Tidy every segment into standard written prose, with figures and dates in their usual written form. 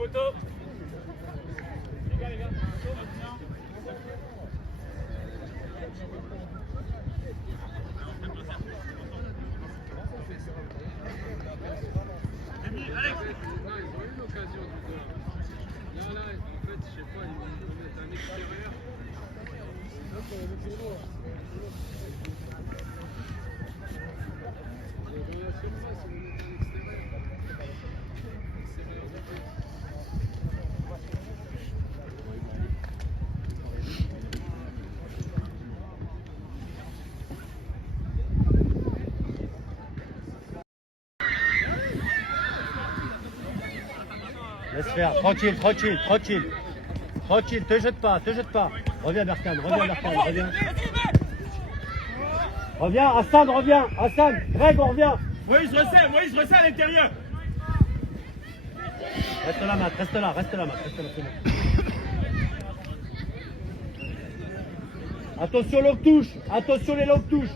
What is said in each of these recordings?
photo. Les gars, Alex. Ils ont eu l'occasion de là, en fait, je sais pas, ils vont mettre un extérieur. Laisse faire, tranquille, tranquille, tranquille. Tranquille, te jette pas, te jette pas. Reviens Berkane, reviens. Reviens, Hassan, reviens, Hassan, Greg, on revient. Moïse, resserre à l'intérieur. Reste là, Matt, reste là, c'est bon. Attention longue touche, attention les longues touches.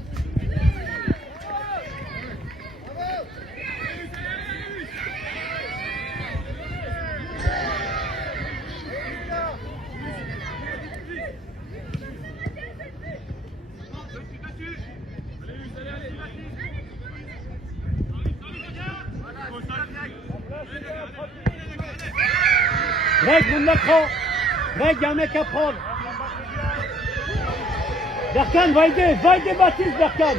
Greg, monte l'écran. Greg, il y a un mec à prendre. Berkane, va aider Baptiste, Berkane.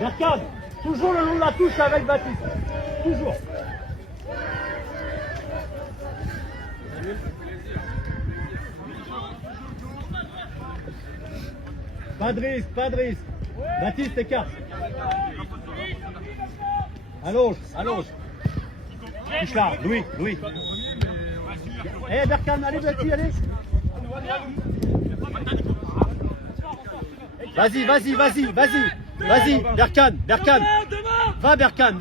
Berkane, toujours le long de la touche avec Baptiste. Toujours. Pas de risque. Baptiste, écarte. Allonge. Touche là, Louis. Eh Berkane, allez Baptiste, allez. Vas-y, Berkane. Va Berkane.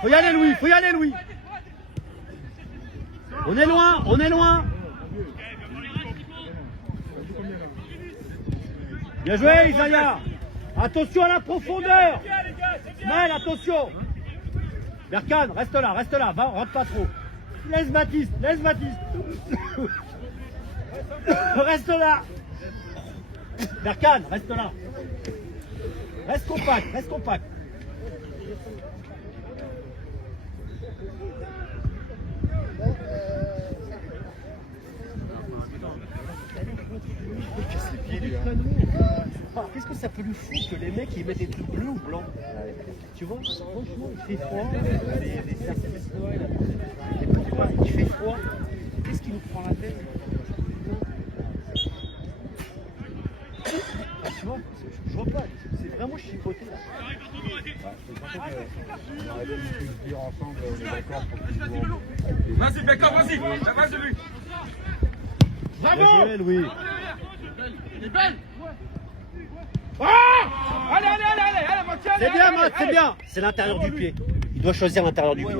Faut y aller Louis. On est loin. Bien joué Isaiah. Attention à la profondeur. Maël, attention. Berkane, reste là, rentre pas trop. Laisse Baptiste. Reste là. Berkane, reste là. Reste compact. Qu'est-ce que ça peut lui foutre que les mecs ils mettent des trucs bleus ou blancs? Tu vois, franchement, il fait froid. Et pourquoi il fait froid? Qu'est-ce qui nous prend la tête? Tu vois, je vois pas, c'est vraiment chipoté là. Vas-y, Beckham, vas-y lui. Bravo Louis. Il est belle. Allez, C'est bien, Matt, c'est bien. C'est l'intérieur du pied. Il doit choisir l'intérieur du pied.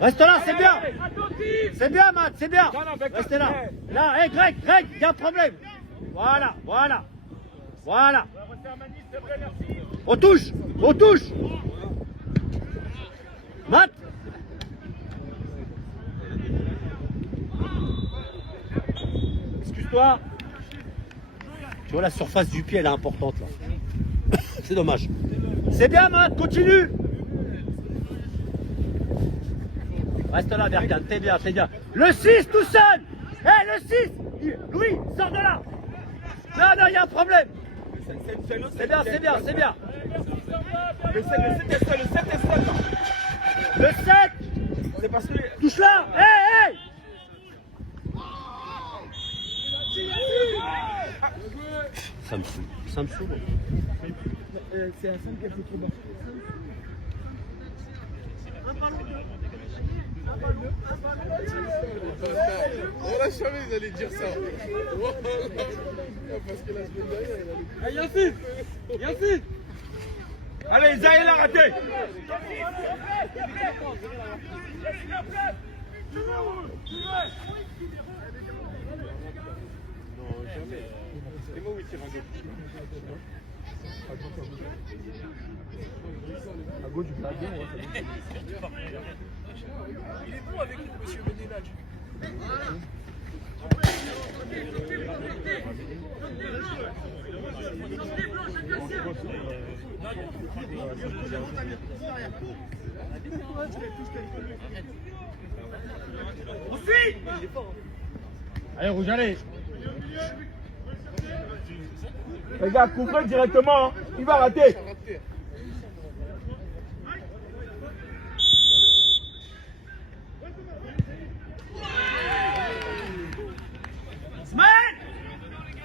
Reste là, c'est bien. C'est bien, Matt, c'est bien. Reste là. Là, hé, Greg, il y a un problème. Voilà. On touche. Matt. Excuse-toi. Tu vois, la surface du pied, elle est importante là. C'est dommage. C'est bien, Matt, continue. Reste là, Berkane, t'es bien. Le 6 tout seul. Le 6. Louis, sors de là. Non, il y a un problème. C'est bien. Le 7 est seul. Le 7. C'est parce que... Touche là. Hey. Ça me saoule. C'est un simple qui a fait trop bas. On l'a jamais, ils allaient dire ça. Parce que la semaine dernière, il allait... Yacine. Allez, Zahir l'a raté. Non, jamais. C'est moi où il tire un gauche. À gauche du gardien, ouais. Il est bon avec M. Benelage. Allez, rouge, allez. Les gars, couvrez directement, hein. Il va rater. Smaïn!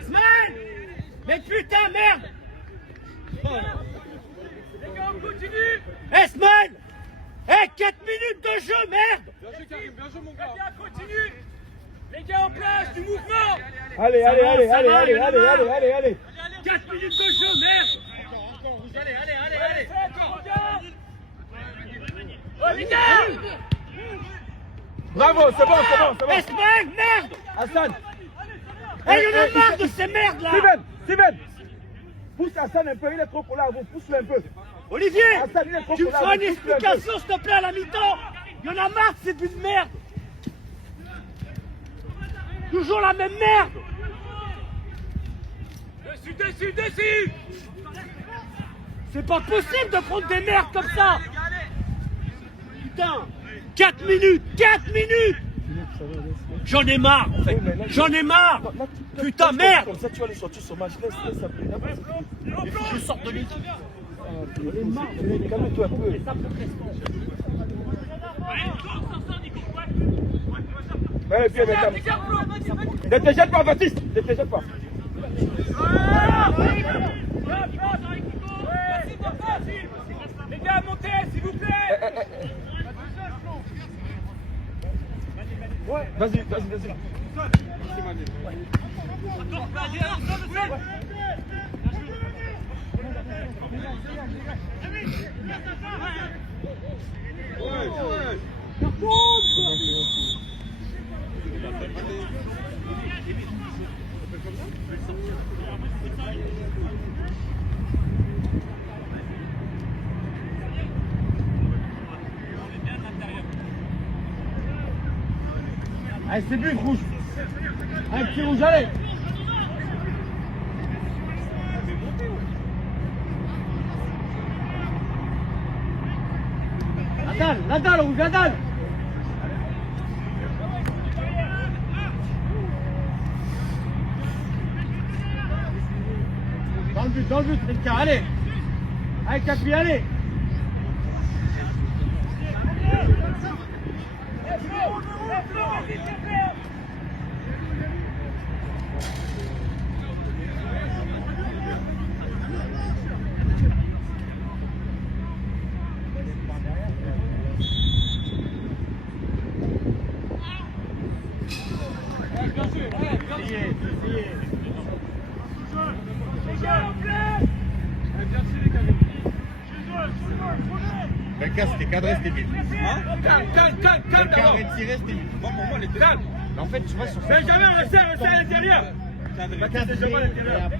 Smaïn! Mais putain, merde! Les gars, on continue. Eh, Smaïn! Eh, 4 minutes de jeu, merde! Bien joué, Karim, bien joué, mon gars. Les gars, continue. Les gars, en place, du mouvement. Allez, Ça allez, va, allez, ça allez, va, allez, il y en a allez, marre. allez, allez, allez. 4 minutes de jeu, merde! Encore, rouge, allez, allez, allez, allez! Oh, les gars. Bravo, c'est bon, c'est bon, c'est bon. Eh, Smaïn, merde! Hassan. Eh, il y en a marre de ces merdes, là! Steven. Pousse Hassan un peu, il est trop collé à vous. Pousse-le un peu. Olivier! Hassan, il est trop Tu me collé à feras vous. une Pousse-le un peu. explication, s'il te plaît, à la mi-temps! Il y en a marre de cette vie de merde! Toujours la même merde! Dessus. C'est pas possible de prendre des merdes comme ça! Putain! 4 minutes! J'en ai marre, en fait! J'en ai marre! Putain, merde! Comme ça, tu vas aller sortir ce match. Laisse ça. Il faut que je sorte de l'équipe! Calme-toi un peu. Ouais, bien, ne te jette pas, Baptiste. Ne te jette pas. Les gars, montez, s'il vous plaît. Ouais, vas-y. Allez, c'est but, rouge! Allez, petit rouge, allez! Nadal, rouge, Nadal! Dans le but, Ricard, allez! Allez, Capi, allez! Le cas c'était cadré, c'était vite. Calme. Le cas retiré, c'était vite. Bon, pour moi, les calme. Mais en fait, tu vois, sur Benjamin, restez à l'intérieur. Baptiste, déjà à l'intérieur.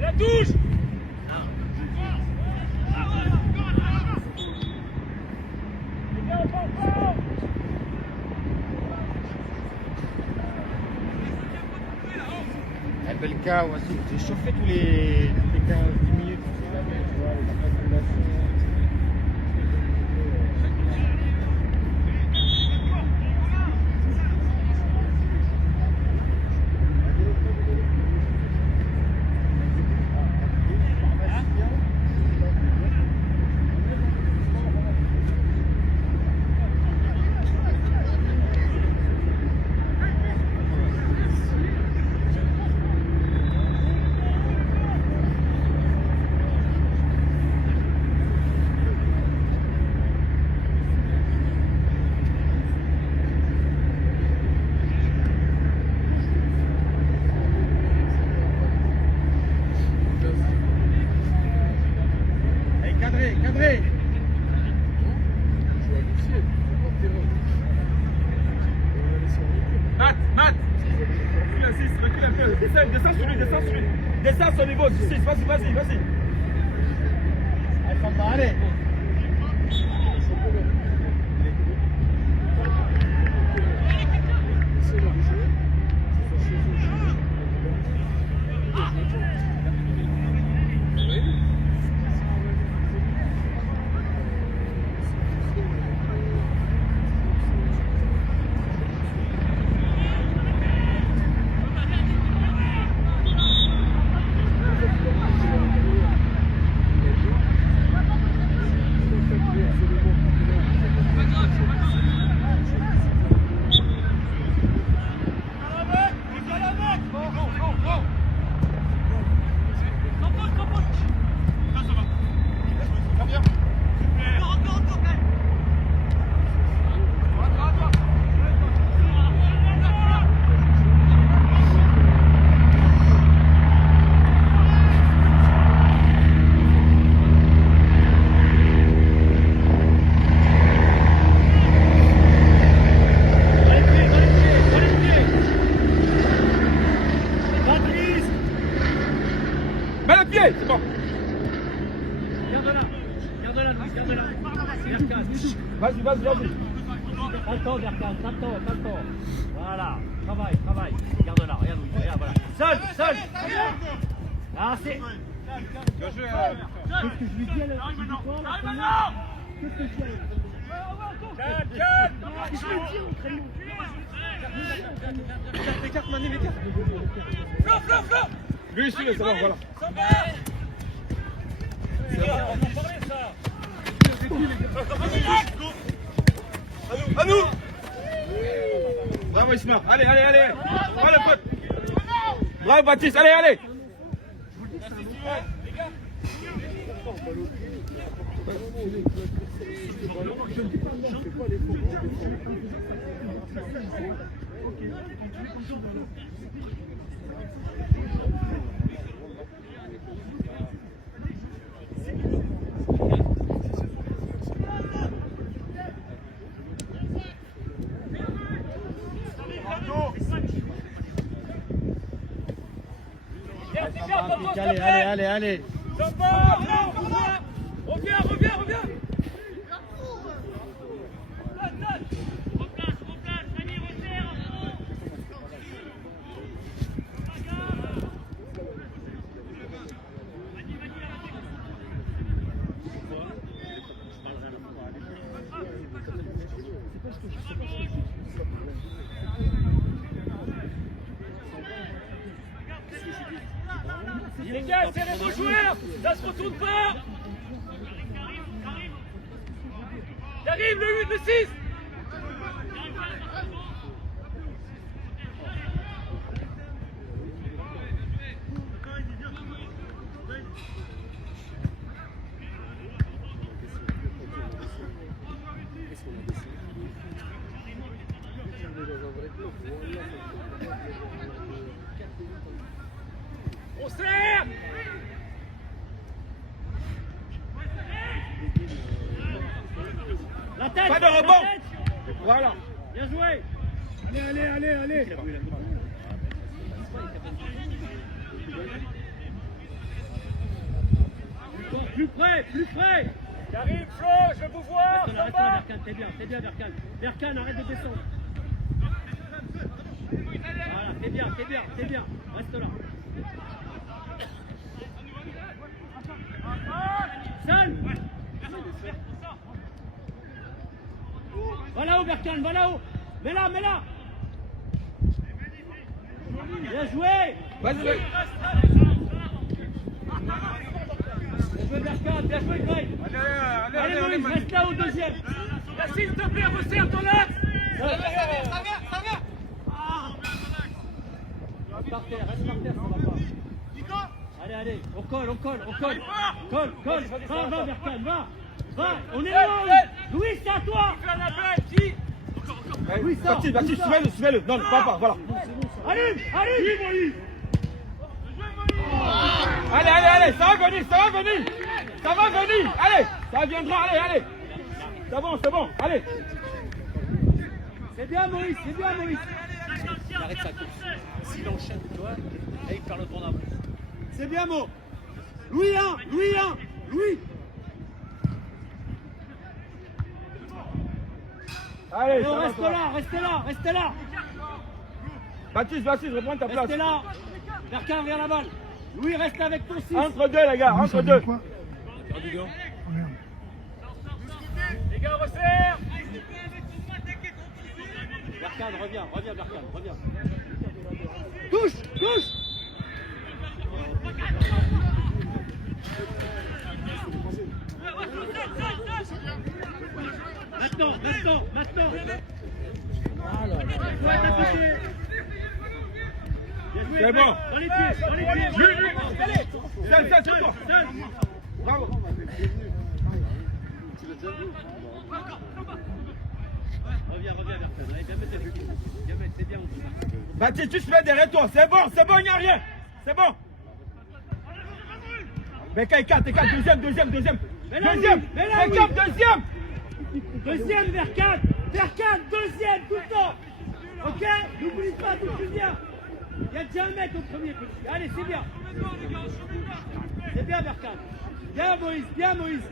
La touche. Belka, Oiseau, j'ai chauffé tous les 15-10 minutes. Tu vois, les recommandations. Descends sur lui, descends sur lui. Descends à son niveau, 6, vas-y, vas-y, vas-y. Allez. C'est bon. Garde-la, Louis, garde-la. Berkane. Vas-y, vas-y, vas-y. T'as le temps, Berkane, t'as le temps. Voilà, travaille. Garde-la, regarde Louis, regarde, voilà. Seul. Ah, c'est... Qu'est-ce que je lui dis à la Qu'est-ce que je dis Lui, c'est bon, voilà. À nous. Bravo Isma. Allez. Voilà le pote. Bravo Baptiste, allez. Allez. Reviens. Les gars, c'est les beaux joueurs. Ça se retourne pas. J'arrive, le 8, le 6. On serre. La tête. Pas de rebond. Voilà. Bien joué. Allez. Plus près. J'arrive, Flo, je veux vous voir. Reste là, Berkane, t'es bien, Berkane. Berkane, arrête de descendre. Voilà, t'es bien. Reste là. Seul. Va là-haut, Berkane, va là-haut. Mets là. Bien joué. Vas-y. Bien joué, Berkane, bien joué, Greg. Allez, Moïse, reste là au deuxième. Là, s'il te plaît, resserre ton axe. Ça vient. Reste par terre, ça va pas. Allez, on colle. Colle. Va, Berkane, va. On est là, Louis, c'est à toi. Oui, ça. Baptiste, soumets-le. Non, pas, voilà. Allume. Allez, ça va venir. Allez, ça viendra, allez. C'est bon, allez. C'est bien, Moïse. il arrête sa course. S'il enchaîne, tu vois, et il perd le temps d'avance. C'est bien, Mo. Louis 1, Louis 1, Louis. Allez, Non, ça va, reste ça va. là, restez là, restez là. Baptiste, reprends ta place. Restez là. Berkin, viens la balle. Louis, reste avec ton 6. Entre deux, les gars, entre deux. Les gars, resserre. Berkan, reviens, Berkan, reviens. Touche, touche. Maintenant. C'est bon. Dans les pieds. Seul, c'est toi. Bravo. Reviens, Berkan. Allez, viens mettre les pieds. C'est bien. Baptiste, tu te mets derrière toi. C'est bon, il n'y a rien. C'est bon. Bécaye 4, deuxième. Deuxième. Bécaye, deuxième. Deuxième, Berkan, deuxième, tout le temps. Ok? N'oublie pas d'où tu viens. Il y a déjà un mec au premier petit. Allez, c'est bien. C'est bien, Berkan. Bien, Moïse.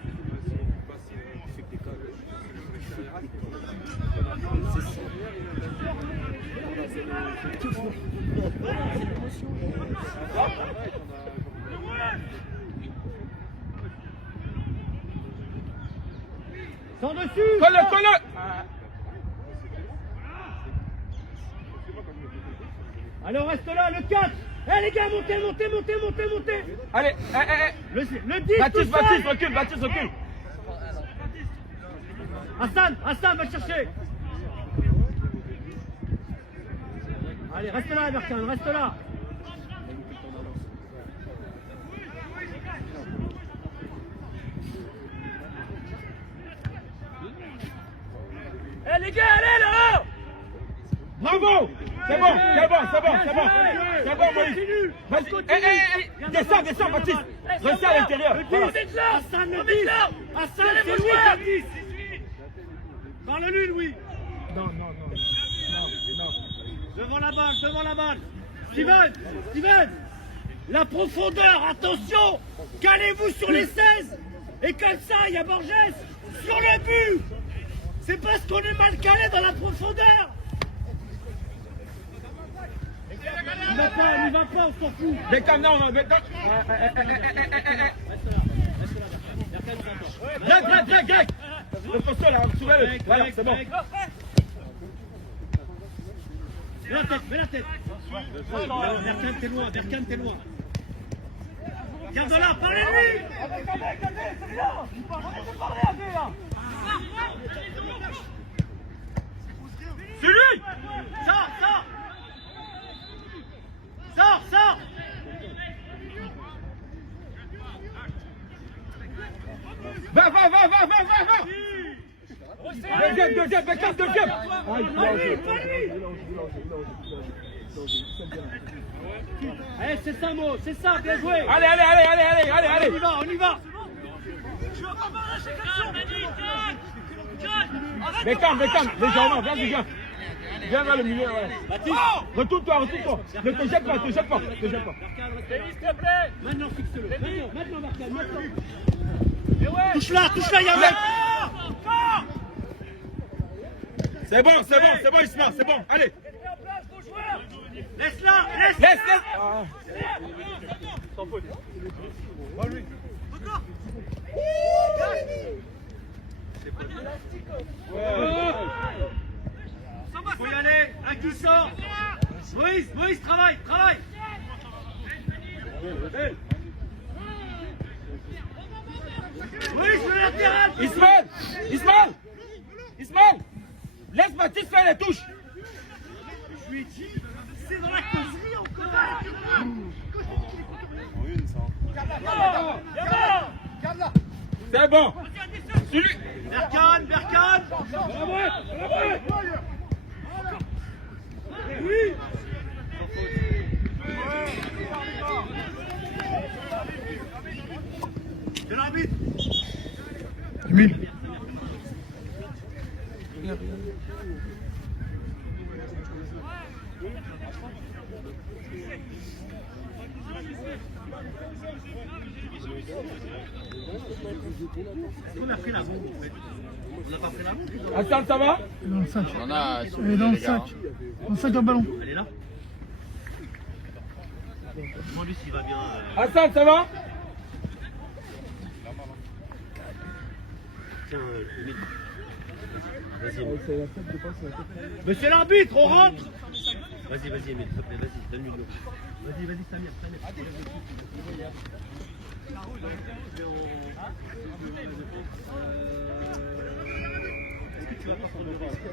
Sans dessus. Colle. Alors reste là, le 4. Eh les gars, montez. Allez, Le 10, Baptiste, tout seul. Baptiste, recule. Hassan, va chercher. Allez, reste là, Berkan, reste là. Eh les gars, allez là. Bravo. C'est bon, Moïse. Vas-y, descends, Baptiste. Reste à l'intérieur. Voilà. Hassan, le 10. Hassan, c'est Louis, le 10. Parle-lui, Louis. Non. Devant la balle. Steven, la profondeur, attention. Calez-vous sur les 16. Et comme ça, il y a Borges sur le but. C'est parce qu'on est mal calé dans la profondeur. Il va pas, on s'en fout. Bécaye, non. Greg. Le poste là, soulève. Voilà, c'est bon. Mets la tête. Berkan, t'es loin. Garde-la, parlez-lui. C'est lui. Sors. Va. Deuxième, Bécaye, deuxième. Allez, c'est ça, Mo, c'est ça, bien joué. Allez. On y va. Bécaye, légèrement, viens. Viens vers le milieu, ouais. Baptiste. Retourne-toi. Ne te jette pas. Denis, s'il te plaît. Maintenant, fixe-le. Maintenant, Berkan, maintenant. Et ouais. Touche là, il y a un mec. C'est bon, Ismaël, c'est bon. Allez. Laisse-la. Laisse. Faut y aller. Un qui sort. Moïse, travaille. Moïse, le latéral. Ismaël. Laisse Baptiste faire les touches. C'est dans la causerie encore. C'est bon. Celui. Berkan. Oui. C'est l'arbitre. Emile. On a pris la bombe en fait. On n'a pas pris la bombe. Hassan, ça va? Dans le sac. On a Elle est dans le sac. Dans le sac à ballon. Elle est là. Moi lui s'il va bien. Hassan, ça va? Tiens, vas-y. Monsieur l'arbitre, on rentre. Vas-y, Emile, s'il te plaît, vas-y, donne-lui l'eau. Vas-y, Samir. Est-ce que tu vas pas prendre le risque?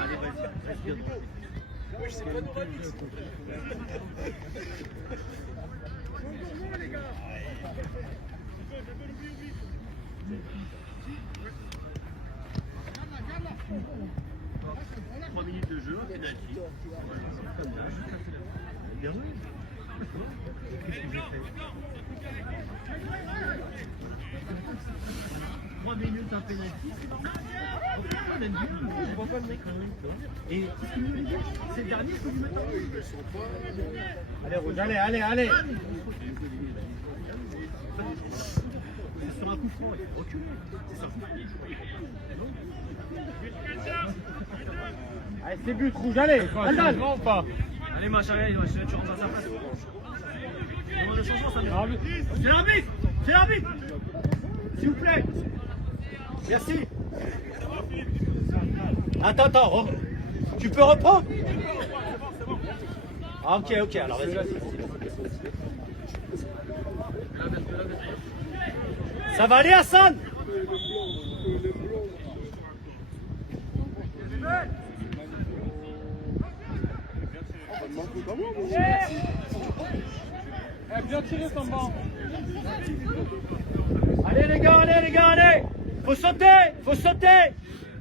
Allez, vas-y, respire. Minutes de jeu, pénalty. Bien joué. Qu'est-ce que j'ai fait? 3 minutes un pénalty. Et qu'est-ce qu'il nous dit? C'est le dernier que vous mettez. Allez, Rouge, allez. C'est sur un coup franc, il faut reculer. C'est sur un coup franc. Allez, c'est but, Rouge, allez, Hassan. Grand ou pas? Allez, machin, tu rentres à sa place. Demande de changement, ça me. C'est l'arbitre. S'il vous plaît. Merci. Attends, tu peux reprendre? Ah, ok, alors vas-y. Ça va aller, Hassan? Bien tiré son banc. Allez les gars, allez. Faut sauter.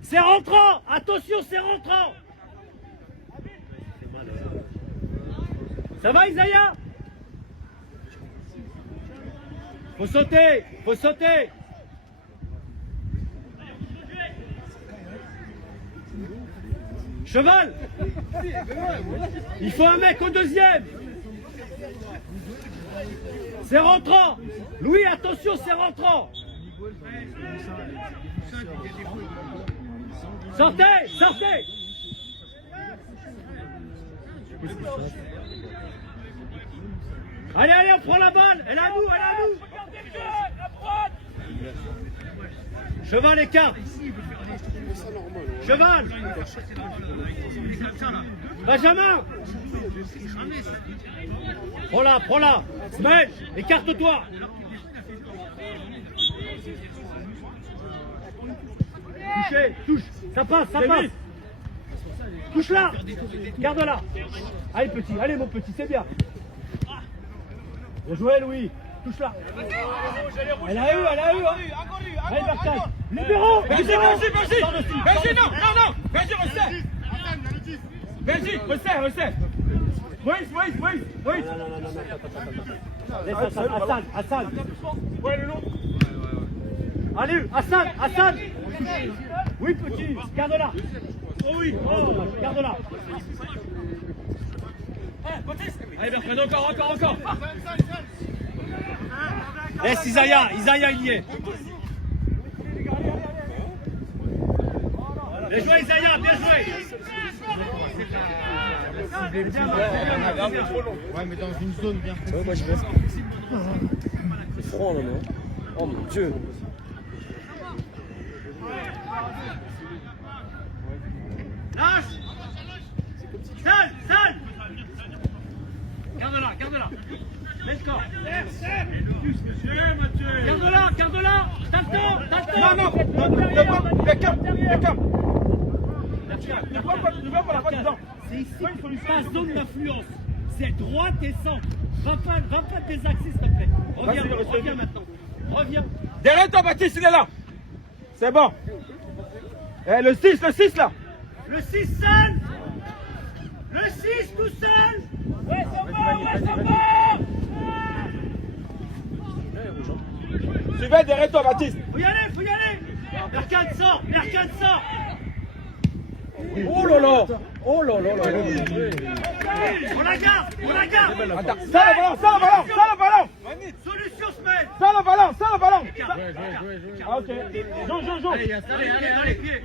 C'est rentrant. Attention, c'est rentrant. Ça va, Isaiah? Faut sauter. Cheval. Il faut un mec au deuxième. C'est rentrant. Louis, attention, c'est rentrant. Sortez. Allez, on prend la balle. Elle est à nous. Cheval écart. Cheval. Benjamin. Prends-la. Smell, écarte-toi. Touche. Ça passe. Touche-la. Garde-la. Allez, mon petit, c'est bien. Bien joué, Louis. Touche-la. Elle a eu. Allez, Berkane. Libéraux. Vas-y, non. Vas-y, resserre. Oui. Laisse Hassan. Ouais, le long. Allez, Hassan. Oui, petit, garde-la. Oh oui. Garde-la. Allez, Bertrand, encore. Laisse Isaiah, il y est. Bien joué, Isaiah, bien joué. Ouais, mais dans une zone bien précise. Ouais, moi je vais. C'est franc là, non? Oh mon Dieu! Lâche. Sale. Garde-la. Mets le corps. Garde-la. T'as le temps. Non, ne va pas la passe dedans. C'est ici ta zone d'influence. C'est droite et centre. Va pas tes axes, s'il te plaît. Reviens maintenant. Reviens. Derrière toi, Baptiste, il est là. C'est bon. Eh, le 6 là. Le 6 seul. Le 6 tout seul. Ouais, c'est bon. Suivez derrière toi, Baptiste. Faut y aller. Berkane sort. Oh là là. Oh là là là. On la garde, on la garde. Attends, ça le ballon, ça le ballon, ça le ballon. Solution Smaël. Ça le ballon, ça le ballon. Ah, ok. Joue. Allez, pied.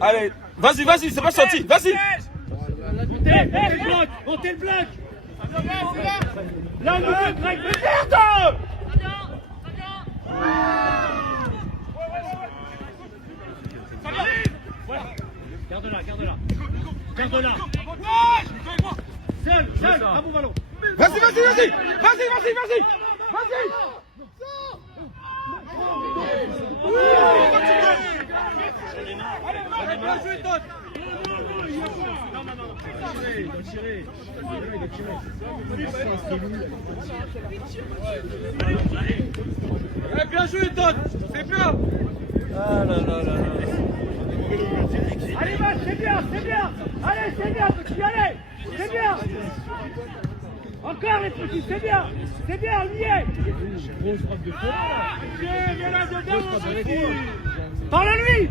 Allez, vas-y, c'est pas sorti, vas-y. Montez le bloc. Là, on veut Greg. Merde. Garde-la. Seul, à mon ballon. Vas-y. Bien joué, Todd. C'est bien. Ah là là. Allez, Matt, c'est bien. Allez, c'est bien, petit, allez. C'est bien. Encore les petits, c'est bien, on y est. Parle-lui.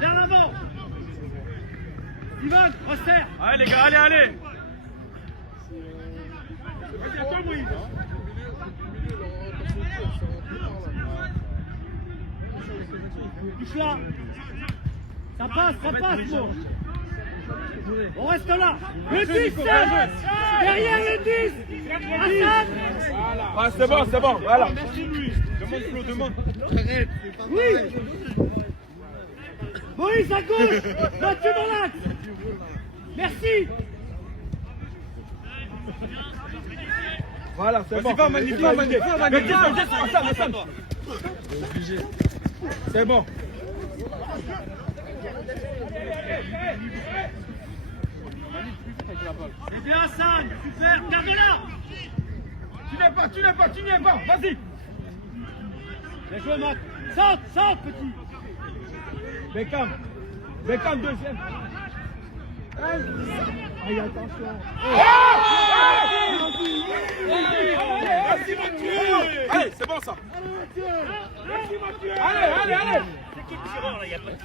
Vers l'avant. Ivan, resserre. Allez, les gars, allez. Touche là. Ça passe, bon. On reste là. Le 10, derrière le 10. Hassan. Ah, c'est bon, voilà. Demande. Oui. Moïse à gauche. Mathieu dans l'axe. Merci. Voilà, c'est bon. Magnifique. C'est bon. C'est bien Hassan, super, garde-la. Tu n'es pas, vas-y. Bien joué Matt. Saute petit. Beckham deuxième. Aïe, attention. Allez, c'est bon ça. Allez. C'est qui le tireur là, il n'y a pas de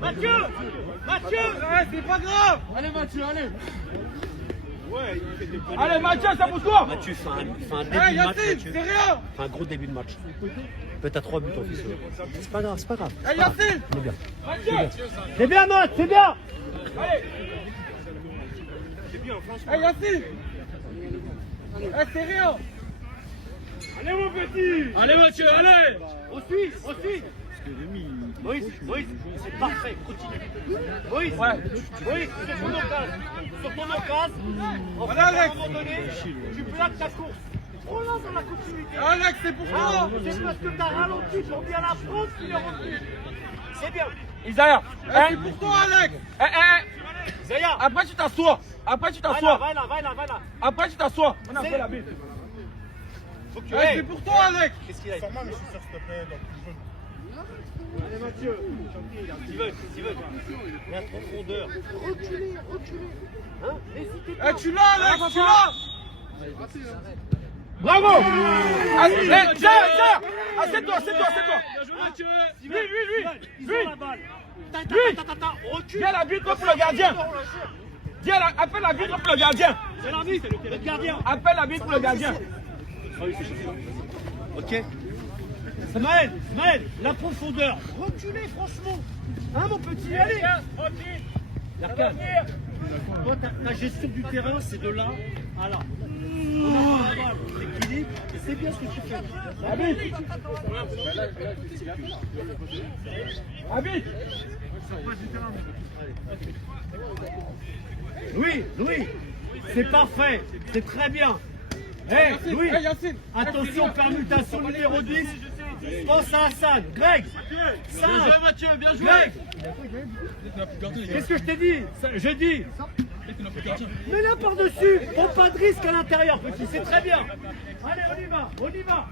Mathieu. C'est pas grave. Allez, Mathieu, allez. Allez, Mathieu, c'est pour toi. Mathieu fait un début de match. Yacine, c'est rien. Fait un gros début de match. Peut-être à 3 buts en fils. C'est pas grave. Yacine. On est bien. Mathieu. C'est bien Matt, c'est bien. Allez. Yacine. C'est rien. Allez, mon petit. Allez, Mathieu, allez. On suit. Moïse, c'est parfait, continue. Moïse, sur ton occasion, à un moment donné, tu plaques ta course. Relance dans la continuité. Alex, c'est pour toi. C'est parce que t'as ralenti pour bien la fraude qu'il est revenu. C'est bien. Isaiah. C'est pour toi, Alex. Zaya, Après, tu t'assois. va là. Après, tu t'assois. On a fait la bite. C'est pour toi, Alex. Qu'est-ce qu'il a dit? Allez, Mathieu. Steven, il a trop de profondeur. Reculez. Hein? N'hésitez pas. Tu l'as, Alex, tu l'as. Bravo. Assieds-toi. Bien joué, Mathieu. Lui. Ils ont la balle. Recule. Viens l'arbitre pour le gardien. Appelle l'arbitre pour le gardien. C'est l'arbitre, le gardien. Appelle l'arbitre pour le gardien. Ok. Smaël, la profondeur. Reculez, franchement. Hein, mon petit, allez. Yarkan, toi, ta gestion du terrain, c'est de là à là. On a la balle, l'équilibre, et c'est bien ce que tu fais. Habite. Louis, c'est parfait, c'est très bien. Louis, attention, permutation numéro 10. Pense à Hassan. Greg, Mathieu, bien joué. Greg, qu'est-ce que je t'ai dit? J'ai dit. Mets-la par-dessus. Prends pas de risque à l'intérieur, petit. C'est très bien. Allez, on y va.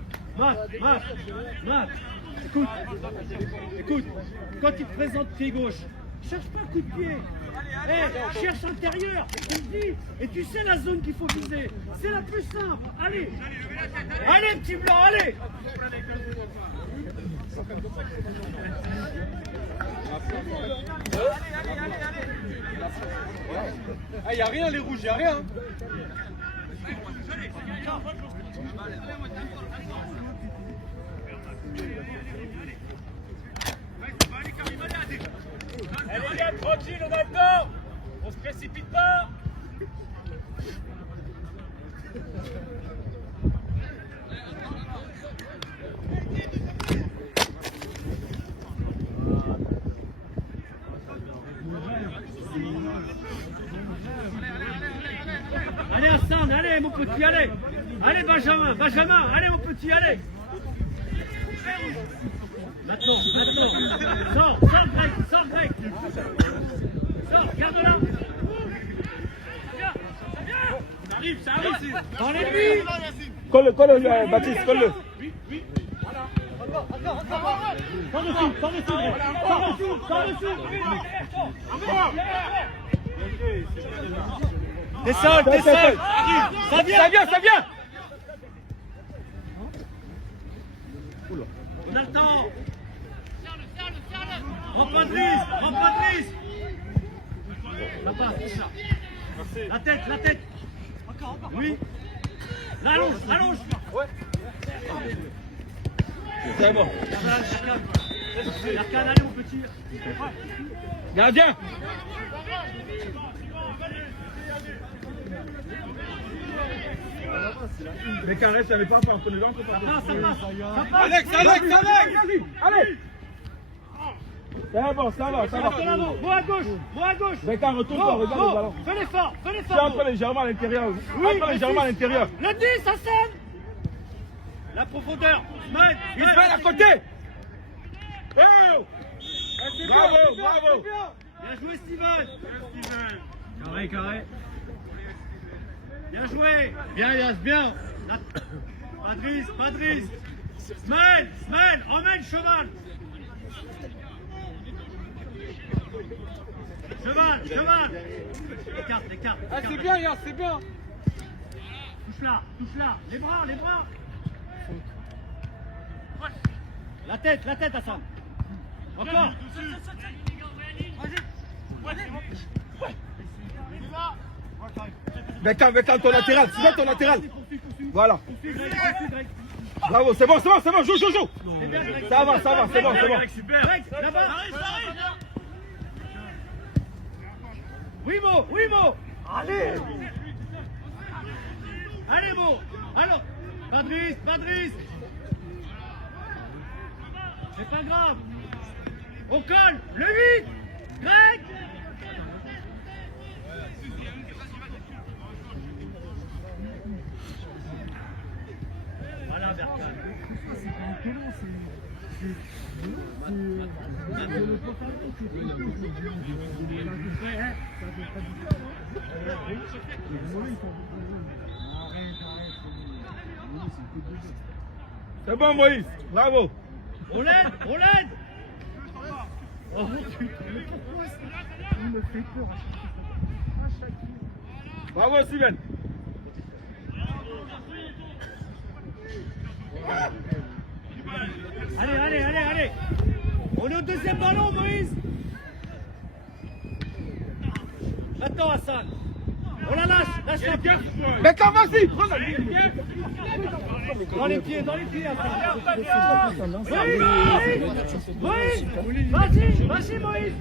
Matt. Écoute. Quand il te présente pied gauche, cherche pas le coup de pied. Eh, cherche intérieur, tu le dis, et tu sais la zone qu'il faut viser. C'est la plus simple. Allez, allez, petit blanc, allez. Ah, y a rien les rouges, y a rien. Allez les gars, tranquille, on a le temps. On se précipite pas. Allez Hassan, allez mon petit, allez. Allez Benjamin, Benjamin, allez mon petit, allez. Maintenant, sors, Greg, sors, garde-la. Ça arrive, dans les buts. Colle-le, Baptiste, colle-le. Sors dessus. Descends. Ça vient. On a le temps. Prends pas de risque. Ça passe. La tête. Oui. Là, allonge. Ouais. C'est bon. L'arcane, allez mon petit. Gardien. Mais carré, ça n'est pas en connaissant que ça passe. Alex. Allez. C'est bon, ça va. Moi à gauche. Becca, retourne-toi, regarde le ballon. Fais l'effort. C'est entre légèrement à l'intérieur. Le 10, Hassan. La profondeur. Ismaël à côté. Bravo. Bien joué, Steven. Carré. Bien joué. Bien. Padris. Smaël, emmène cheval. Cheval. Écarte. Ah, c'est bien, Yann, c'est bien. Touche là. Les bras. La tête, Hassan. Encore. Becca, ton latéral. C'est ton latéral. Voilà. Bravo, c'est bon. Joue. Ça va, c'est bon. Greg, là-bas. Oui, Mo. Allez, Mo. Alors, Padris. C'est pas grave. On colle. Le 8. Greg. Voilà, Berkan. C'est bon, Moïse. Bravo. On l'aide. Oh, Il me fait peur à chaque fois. Bravo, Steven. Allez. On est au deuxième ballon, Moïse. Maintenant, Hassan. On la lâche la pied. Becca, vas-y, prends la ligne. Dans les pieds, Hassan. Moïse. Vas-y, Moïse.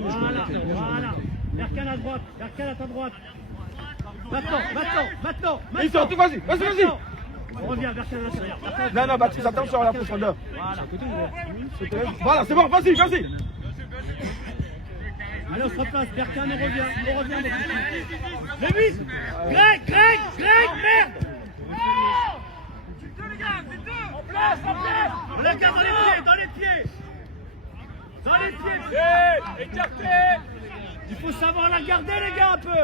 Voilà. Berkan à droite, Berkan à ta droite. Maintenant. Ils sont tout, vas-y. On revient, Berkan à l'intérieur. Non, Baptiste, attention à la profondeur. Voilà, c'est bon, vas-y. Allez, on se replace, Berkan, on revient. Le 8. Greg, merde. En place. Regarde dans les pieds. Écarté. Il faut savoir la garder, les gars, un peu.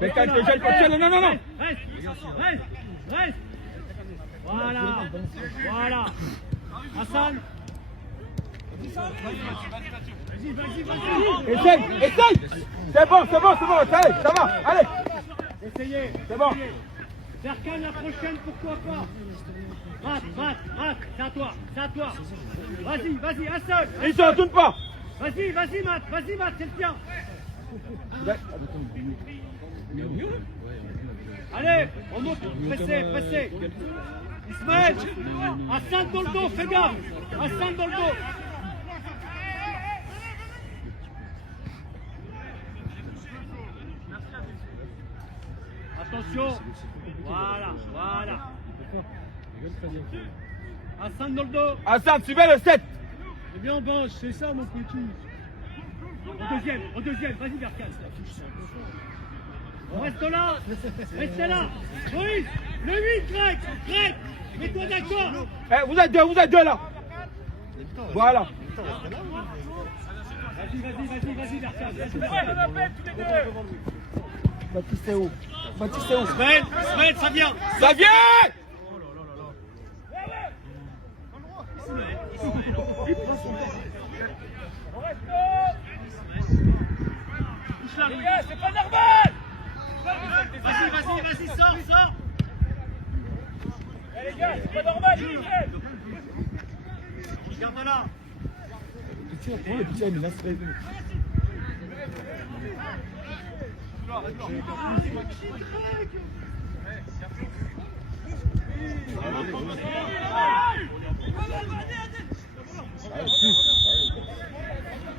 Becca, il te gêne pas. Tiens, non. Reste. Voilà. Hassan. Essaye, essaye. C'est bon, ça va, allez. Essayez. C'est bon. Berkane la prochaine, pourquoi pas. Mat, c'est à toi. Vas-y, un seul. Il se retourne pas. Vas-y, Mat, c'est le tien. Allez, on monte, pressez. Ismaël, Hassan dans le dos, fais gaffe. Hassan dans le dos. Attention. Voilà. Hassan dans le dos. Hassan, suivez le 7. Eh bien, Bench, c'est ça mon petit. Au deuxième, vas-y Berkane. Reste là. Moïse, le 8, Greg, mets-toi d'accord. Vous êtes deux là. Voilà. Vas-y, Berkane. Baptiste est où? Sven, ça vient. Ça vient. Les gars, c'est pas normal. Vas-y, sors. Les gars, c'est pas normal. Regarde là.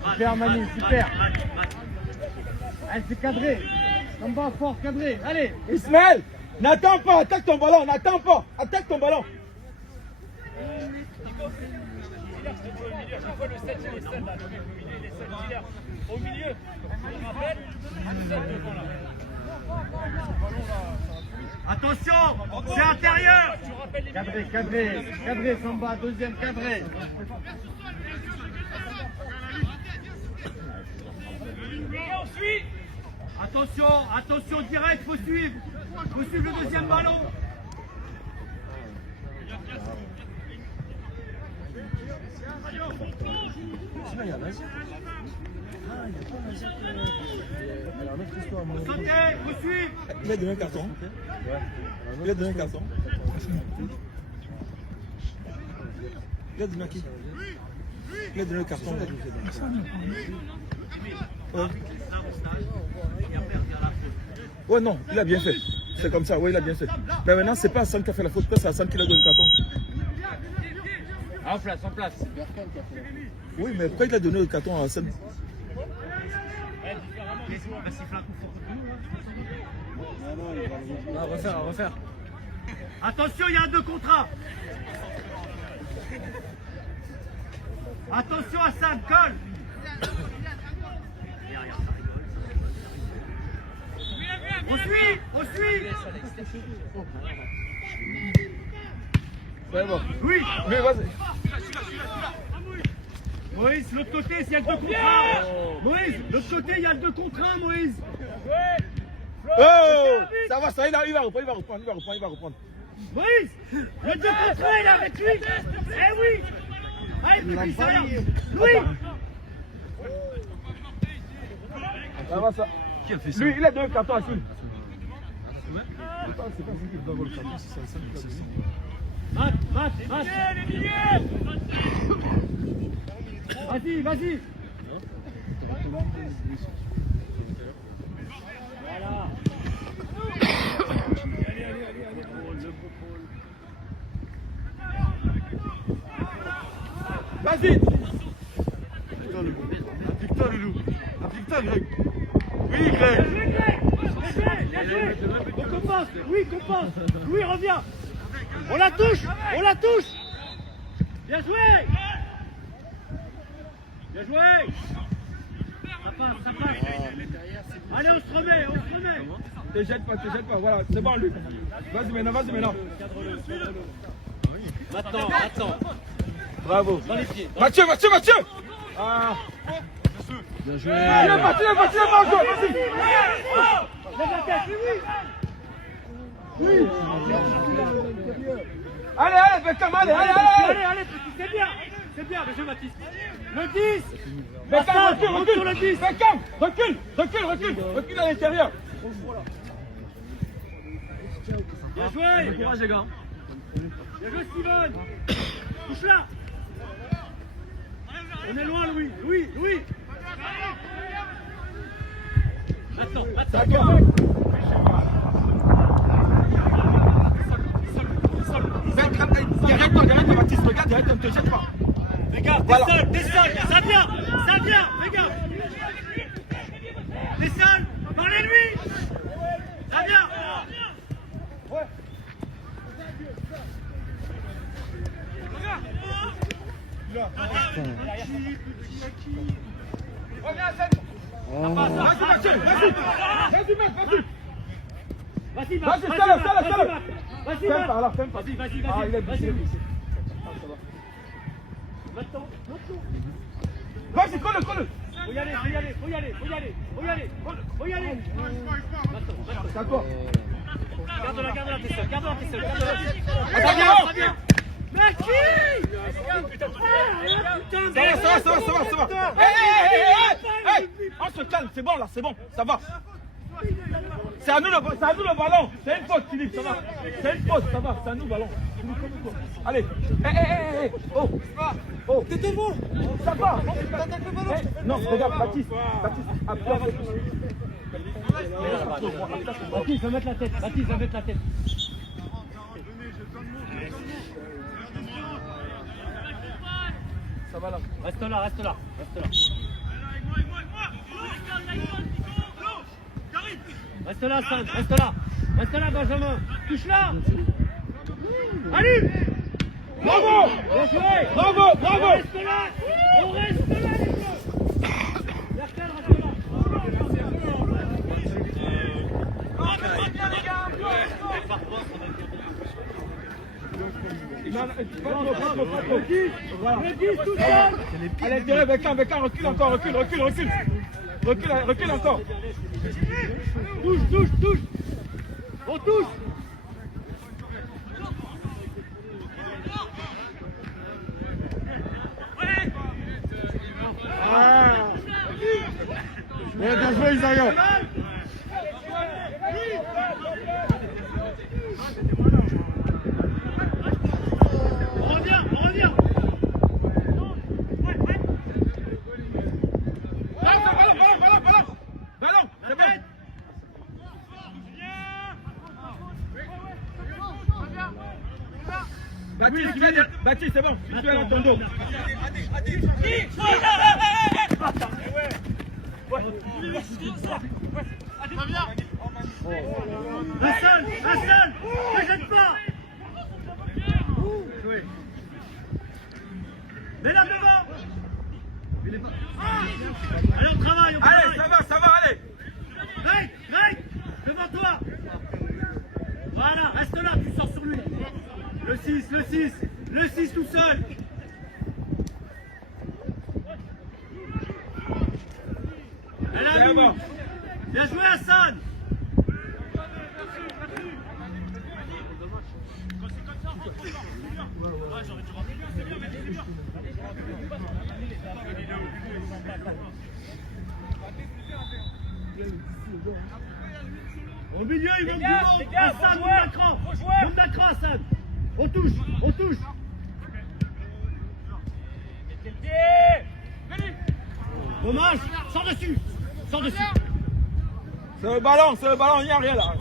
Super Manu, super. Allez, c'est cadré. Combat fort, cadré. Allez. Ismaël, n'attends pas, attaque ton ballon, attaque ton ballon. Au milieu, on rappelle, Attention, c'est intérieur. Cadré, Samba, deuxième cadré. Attention direct, faut suivre le deuxième ballon. Sautez, faut suivre. Il a donné un carton. Il a donné à qui? Il a donné le carton. Ouais, non, il a bien fait. C'est comme ça, oui, il a bien fait. Mais maintenant, c'est pas Hassan qui a fait la faute, c'est Hassan qui l'a donné le carton. En place. Oui, mais pourquoi il a donné le carton à Hassan? À refaire. Attention, il y a un 2 contre 1. Attention Hassan, colle. On suit. C'est bon. Oui. Mais vas-y. Moïse, l'autre côté, il y a le 2 contre 1. Moïse, l'autre côté, il y a le 2 contre 1, Moïse. Oh, ça va, il va reprendre. Moïse, le 2 contre 1, il est avec lui. Eh oui. Allez, ça rien. Oui. Ça va, ça. Qui a fait ça? Lui, il a donné le carton à Sul. Mat. Vas-y. Voilà. Vas-y. Applique-toi, Loulou. Applique-toi, Greg. Oui, Greg. Bien joué. On compense. Oui, reviens. On la touche. Bien joué. Ça passe. Allez, on se remet. Te jette pas, voilà, c'est bon lui. Vas-y maintenant. Maintenant. Bravo. Dans les pieds. Mathieu. Ah. Bien joué. Il est parti, vas-y. Lève la tête, oui. Allez, Beckham, allez. Allez, petit, c'est bien, monsieur Baptiste. Le 10. Beckham, recule. Beckham, recule à l'intérieur. Bien joué. Courage les gars. Bien joué Steven. Touche là. On est loin Louis. Louis. Attends. Derrière toi, Baptiste, regarde, derrière toi, ne te jette pas. Les gars, Voilà. t'es seul, ça vient, les gars. T'es seul, parlez-lui. Ça vient. Reviens à scène. Vas-y, Mathieu, vas-y, mec, vas-y. Vas-y, stelle. Vas-y, Fais par là, fais par. Vas-y. Ah, il est blessé. Maintenant. Vas-y, colle. Faut y aller. C'est à toi. Garde-la, t'es seul. Attends, Viens. Mais qui? Ça va. Hey, on se calme, c'est bon là, ça va. C'est à nous le ballon. C'est une faute, Philippe, ça va. C'est une faute, ça va, c'est à nous le ballon. Allez. Hey. Oh. T'es devant. Ça va. T'attaques le ballon. Non, regarde, Baptiste. Après. Baptiste, va mettre la tête. Ça va là. Reste là. Reste là, Sam, reste là, Benjamin. Touche là. Allez. Bravo. On reste là, les gars. Bertel, reste là. À l'intérieur, Beckham, recule encore. Recule encore. Touche. On touche. Bien joué, Isaïa. On revient. Ballon, c'est bon. Baptiste, c'est bon. Tu es là, ton dos. Un seul, ne jette pas. Mais là devant. Allez, on travaille. Allez, ça va, allez. Greg, devant toi. Voilà, reste là, tu sors sur lui. Le 6 tout seul. C'est bon. Bien joué Hassan. Au milieu, il manque du monde. Hassan, monte d'acran, Hassan. On touche. Dommage, sors dessus. C'est le ballon, il n'y a rien là.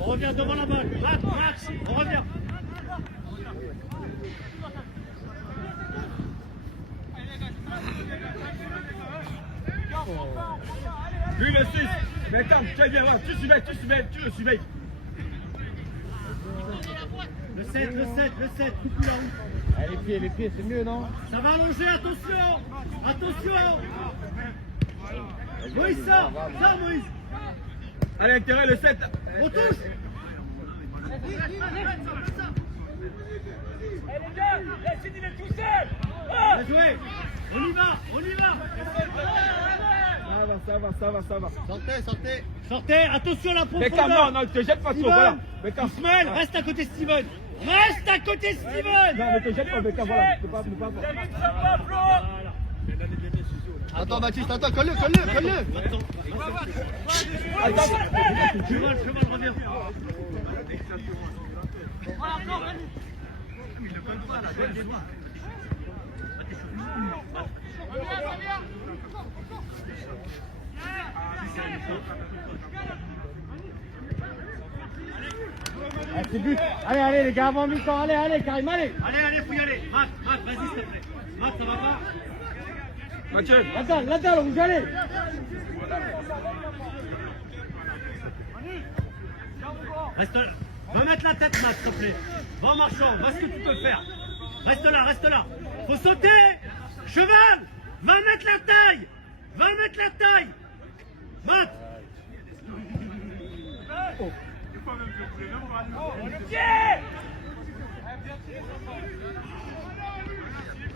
On revient devant la balle. Max, on revient. Lui le 6. Beckham, tu es bien là. Tu le surveilles. Le 7, coupe là. Ah, les pieds, c'est mieux, non? Ça va allonger, attention. Moïse, sors, Moïse. À l'intérieur, le 7. On touche. Bien joué. On y va. Ça va. Sortez, attention à la profondeur. Beckham, non, ne te jette pas trop, voilà. Beckham. Ismaël, reste à côté Steven. Non, ne te jette pas, Beckham, voilà. Ne peux pas. Voilà. Attends, Baptiste, attends, colle-le, colle-le, colle-le. Cheval, reviens. Allez, c'est but. Allez, les gars, avant mi-temps. Allez, Karim, allez. Allez, faut y aller. Matt, vas-y, s'il te plaît. Matt, ça va pas? Mathieu. Là-dedans, vous allez. Reste là. Va mettre la tête, Matt, s'il te plaît. Va en marchant, va ce que tu peux faire. Reste là. Faut sauter. Cheval, va mettre la taille. Matt.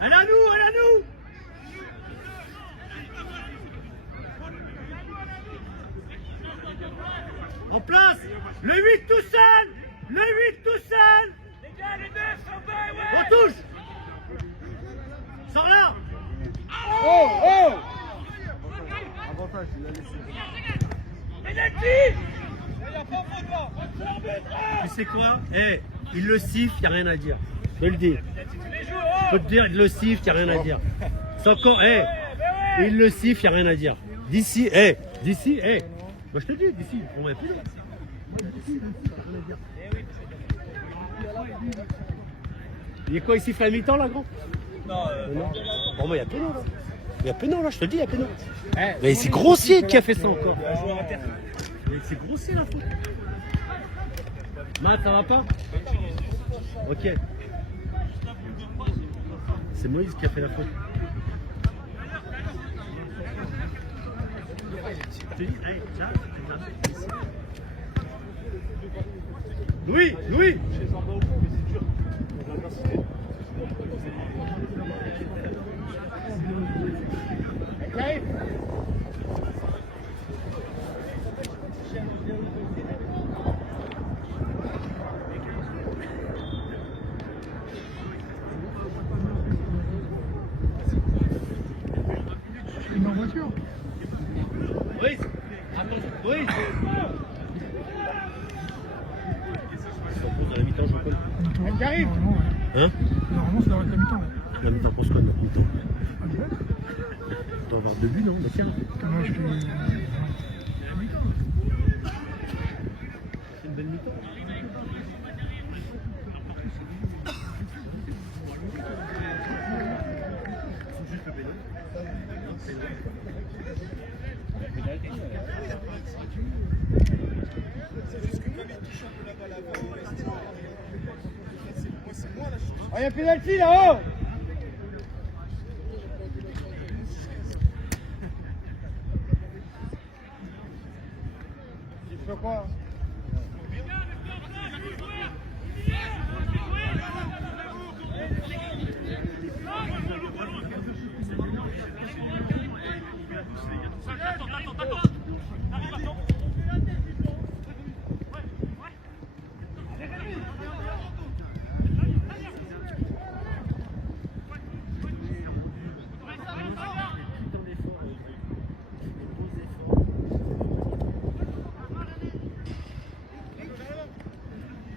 Elle à nous. En place. Le 8 tout seul. Les gars, les deux sont bas, ouais. On touche. Sors là. Avantage, il a laissé. Tu sais quoi? Il le siffle, il n'y a rien à dire. Je peux le dire. Je peux te dire, il le siffle, il n'y a rien à dire. C'est encore, il le siffle, il n'y a rien à dire. D'ici, moi je te dis, d'ici, on va plus loin. Il est quoi, il siffle à mi-temps là, grand? Non. Bon, bah il y a péno là. Il y a péno là, je te le dis, il y a péno. Mais c'est grossier qui a fait ça encore. Mais c'est grossier la faute. Matt, ça va pas? Ok. C'est Moïse qui a fait la faute. Louis. Il est en voiture. Moïse. Attends, Moïse. À la mi-temps, je connais. Elle arrive. Hein? Normalement, ça doit être la mi-temps. La mi-temps, pour ce qu'on a. Mi-temps. Ah, direct. On doit avoir 2 buts, non? Bah tiens. Moi, je fais. C'est une belle mi-temps. Il y a pénalty là-haut. Tu fais quoi?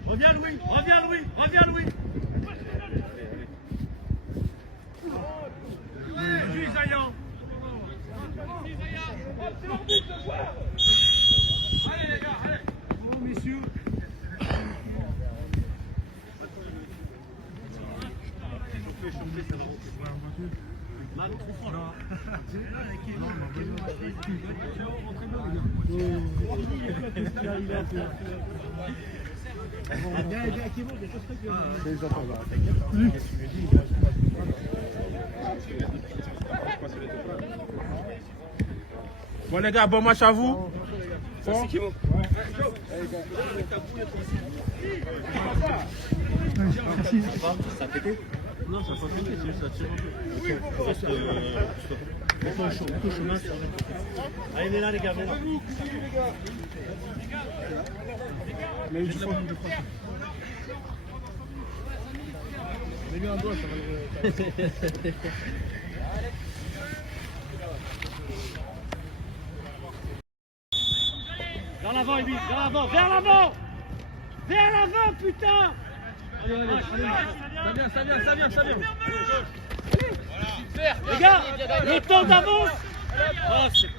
Reviens Louis. Allez les gars, allez. Oh, messieurs. Bon les gars, bon match à vous. Bon. Merci. Ça a pété? Non, ça n'a pas pété, c'est juste ça tire un peu. Reste touche main sur. Allez, venez là les gars, venez là. Mais il faut Mets-lui un doigt, ça va le. Vers l'avant, Émile, vers l'avant, vers l'avant. Vers l'avant, putain. Allez, allez, ça vient, ça vient, ça vient, ça vient. Les gars, le temps d'avance. Oh, c'est bon.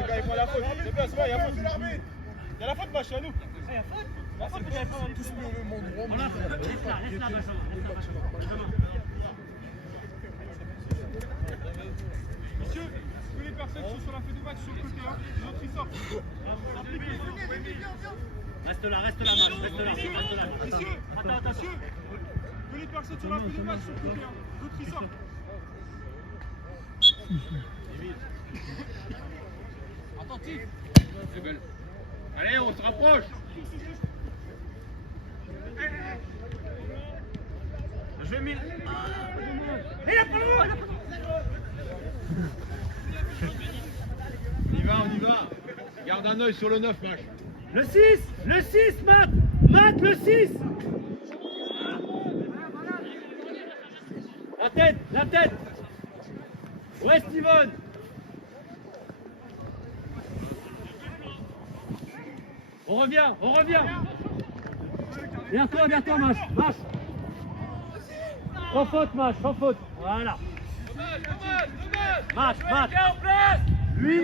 Les gars, ils font la faute. C'est bien, c'est bon, il y a faute. Il y a la faute, match, à nous. La faute, il y a faute. Voilà, laisse-la, Benjamin. Monsieur, que les personnes qui sont sur la feuille de match sur le côté, hein, les autres ils sortent. Reste là, Marc, reste là. Messieurs, attention, que les personnes sur la feuille de match sur le côté, hein, les autres ils sortent. Attentif. C'est belle. Allez, on se rapproche. Je vais mis. Il a pas le droit. On y va. Garde un œil sur le 9, match. Le 6, Matt. Matt, le 6. La tête. Ouais, Steven. On revient. Viens-toi, Mash. Sans faute. Voilà. Mash. Lui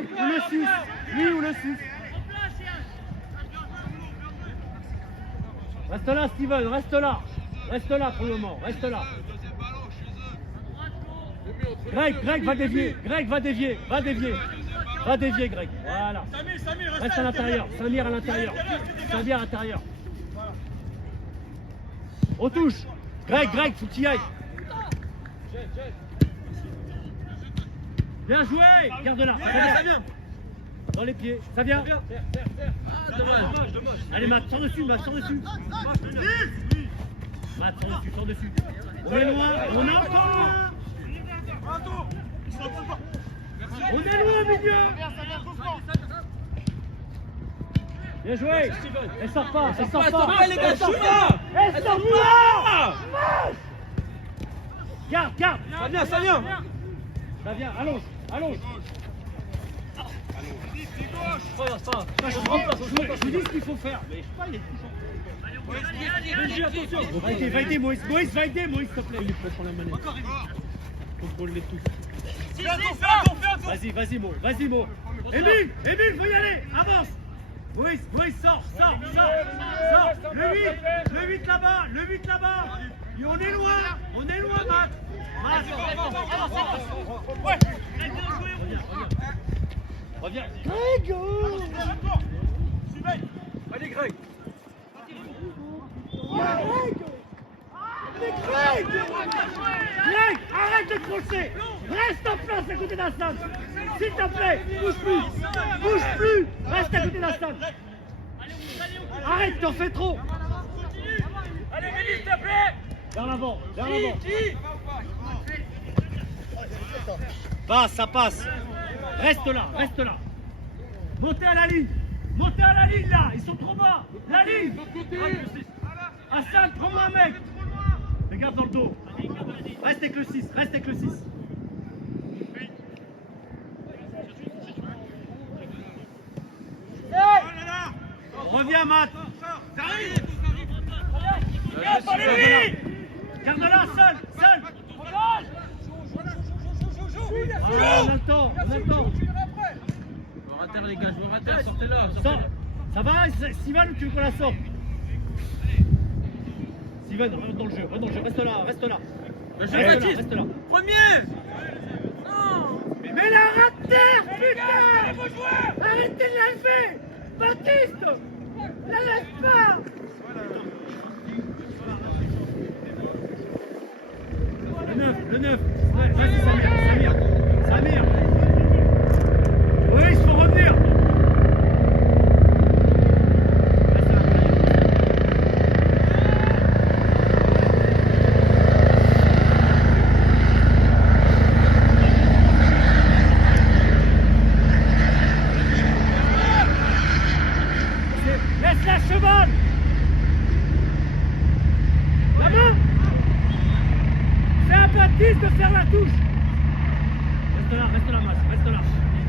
ou le 6. Reste là, Steven, reste là pour le moment, reste là. Greg va dévier, Greg. Voilà. Reste à l'intérieur, Samir à l'intérieur. On touche. Greg, faut que tu y ailles. Bien joué, garde-la. Ça vient. Dans les pieds, ça vient. Allez, Matt, sors dessus. Matt, sors dessus. On est loin, on est encore loin. On est loin au milieu. Bien joué. Elle sort pas. Les gars, je suis là. Elle sort pas. Garde. Ça vient. Ça vient, allonge. Je vous dis ce qu'il faut faire, mais je sais pas, il est attention. Va aider Moïse, s'il te plaît. Il faut prendre la manette. Contrôle-les tous. Vas-y, Mo. Émile, faut y aller, avance. Moïse, sors. Le 8 là-bas. Et on est loin, Matt. Reviens. Greg! Allez, Greg. Greg, arrête de crochet. Reste en place à côté d'Hassan. S'il te plaît, bouge plus. Reste à côté d'Hassan. Arrête, t'en fais trop. Allez, Rémi, s'il te plaît. Vers l'avant. Ça passe. Reste là. Montez à la ligne, là. Ils sont trop bas. La ligne. Hassan, prends-moi un mec. Regarde dans le dos. Reste avec le 6. Reviens, Matt. Garde-la, seul. On a le temps. Je me ratterre, les gars, sortez-la. Ça va, Steven, ou tu veux qu'on la sorte? Steven, rentre dans le jeu, reste là. Reste là. Premier. Mais la rate terre, putain! Arrêtez de la lever! Baptiste! La lève pas! Le 9. Ouais, vas-y, Samir. Oui, il faut revenir. Laisse la cheval. La main. C'est à Baptiste de faire la touche.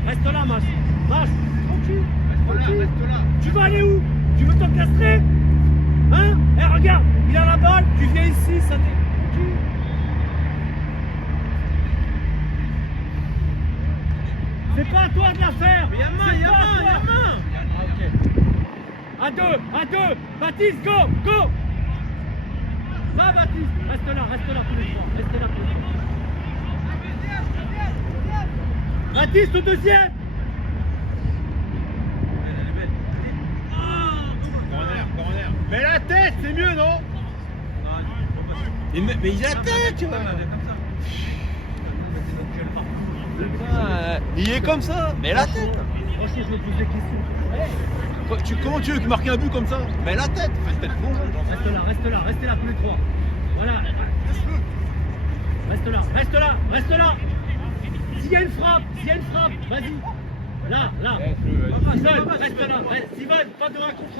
Reste là, Mas. Tranquille. t'encastrer? Hein? Eh, regarde, il a la balle, tu viens ici, ça t'est... C'est pas à toi de la faire. Mais y'a main. À deux. Baptiste, go. Va, Baptiste. Reste là tous les trois. Restez là tous les trois. Baptiste, au deuxième. Corner. Mais la tête, c'est mieux, non? Mais il attaque. Il est comme ça. Mais la tête. Franchement, je me pose des questions. Comment tu veux marquer un but comme ça? Mais la tête. Restez là tous les trois. Voilà. Reste là. S'il y a une frappe, vas-y. Là. Steven, reste là. Steven, pas de 1 contre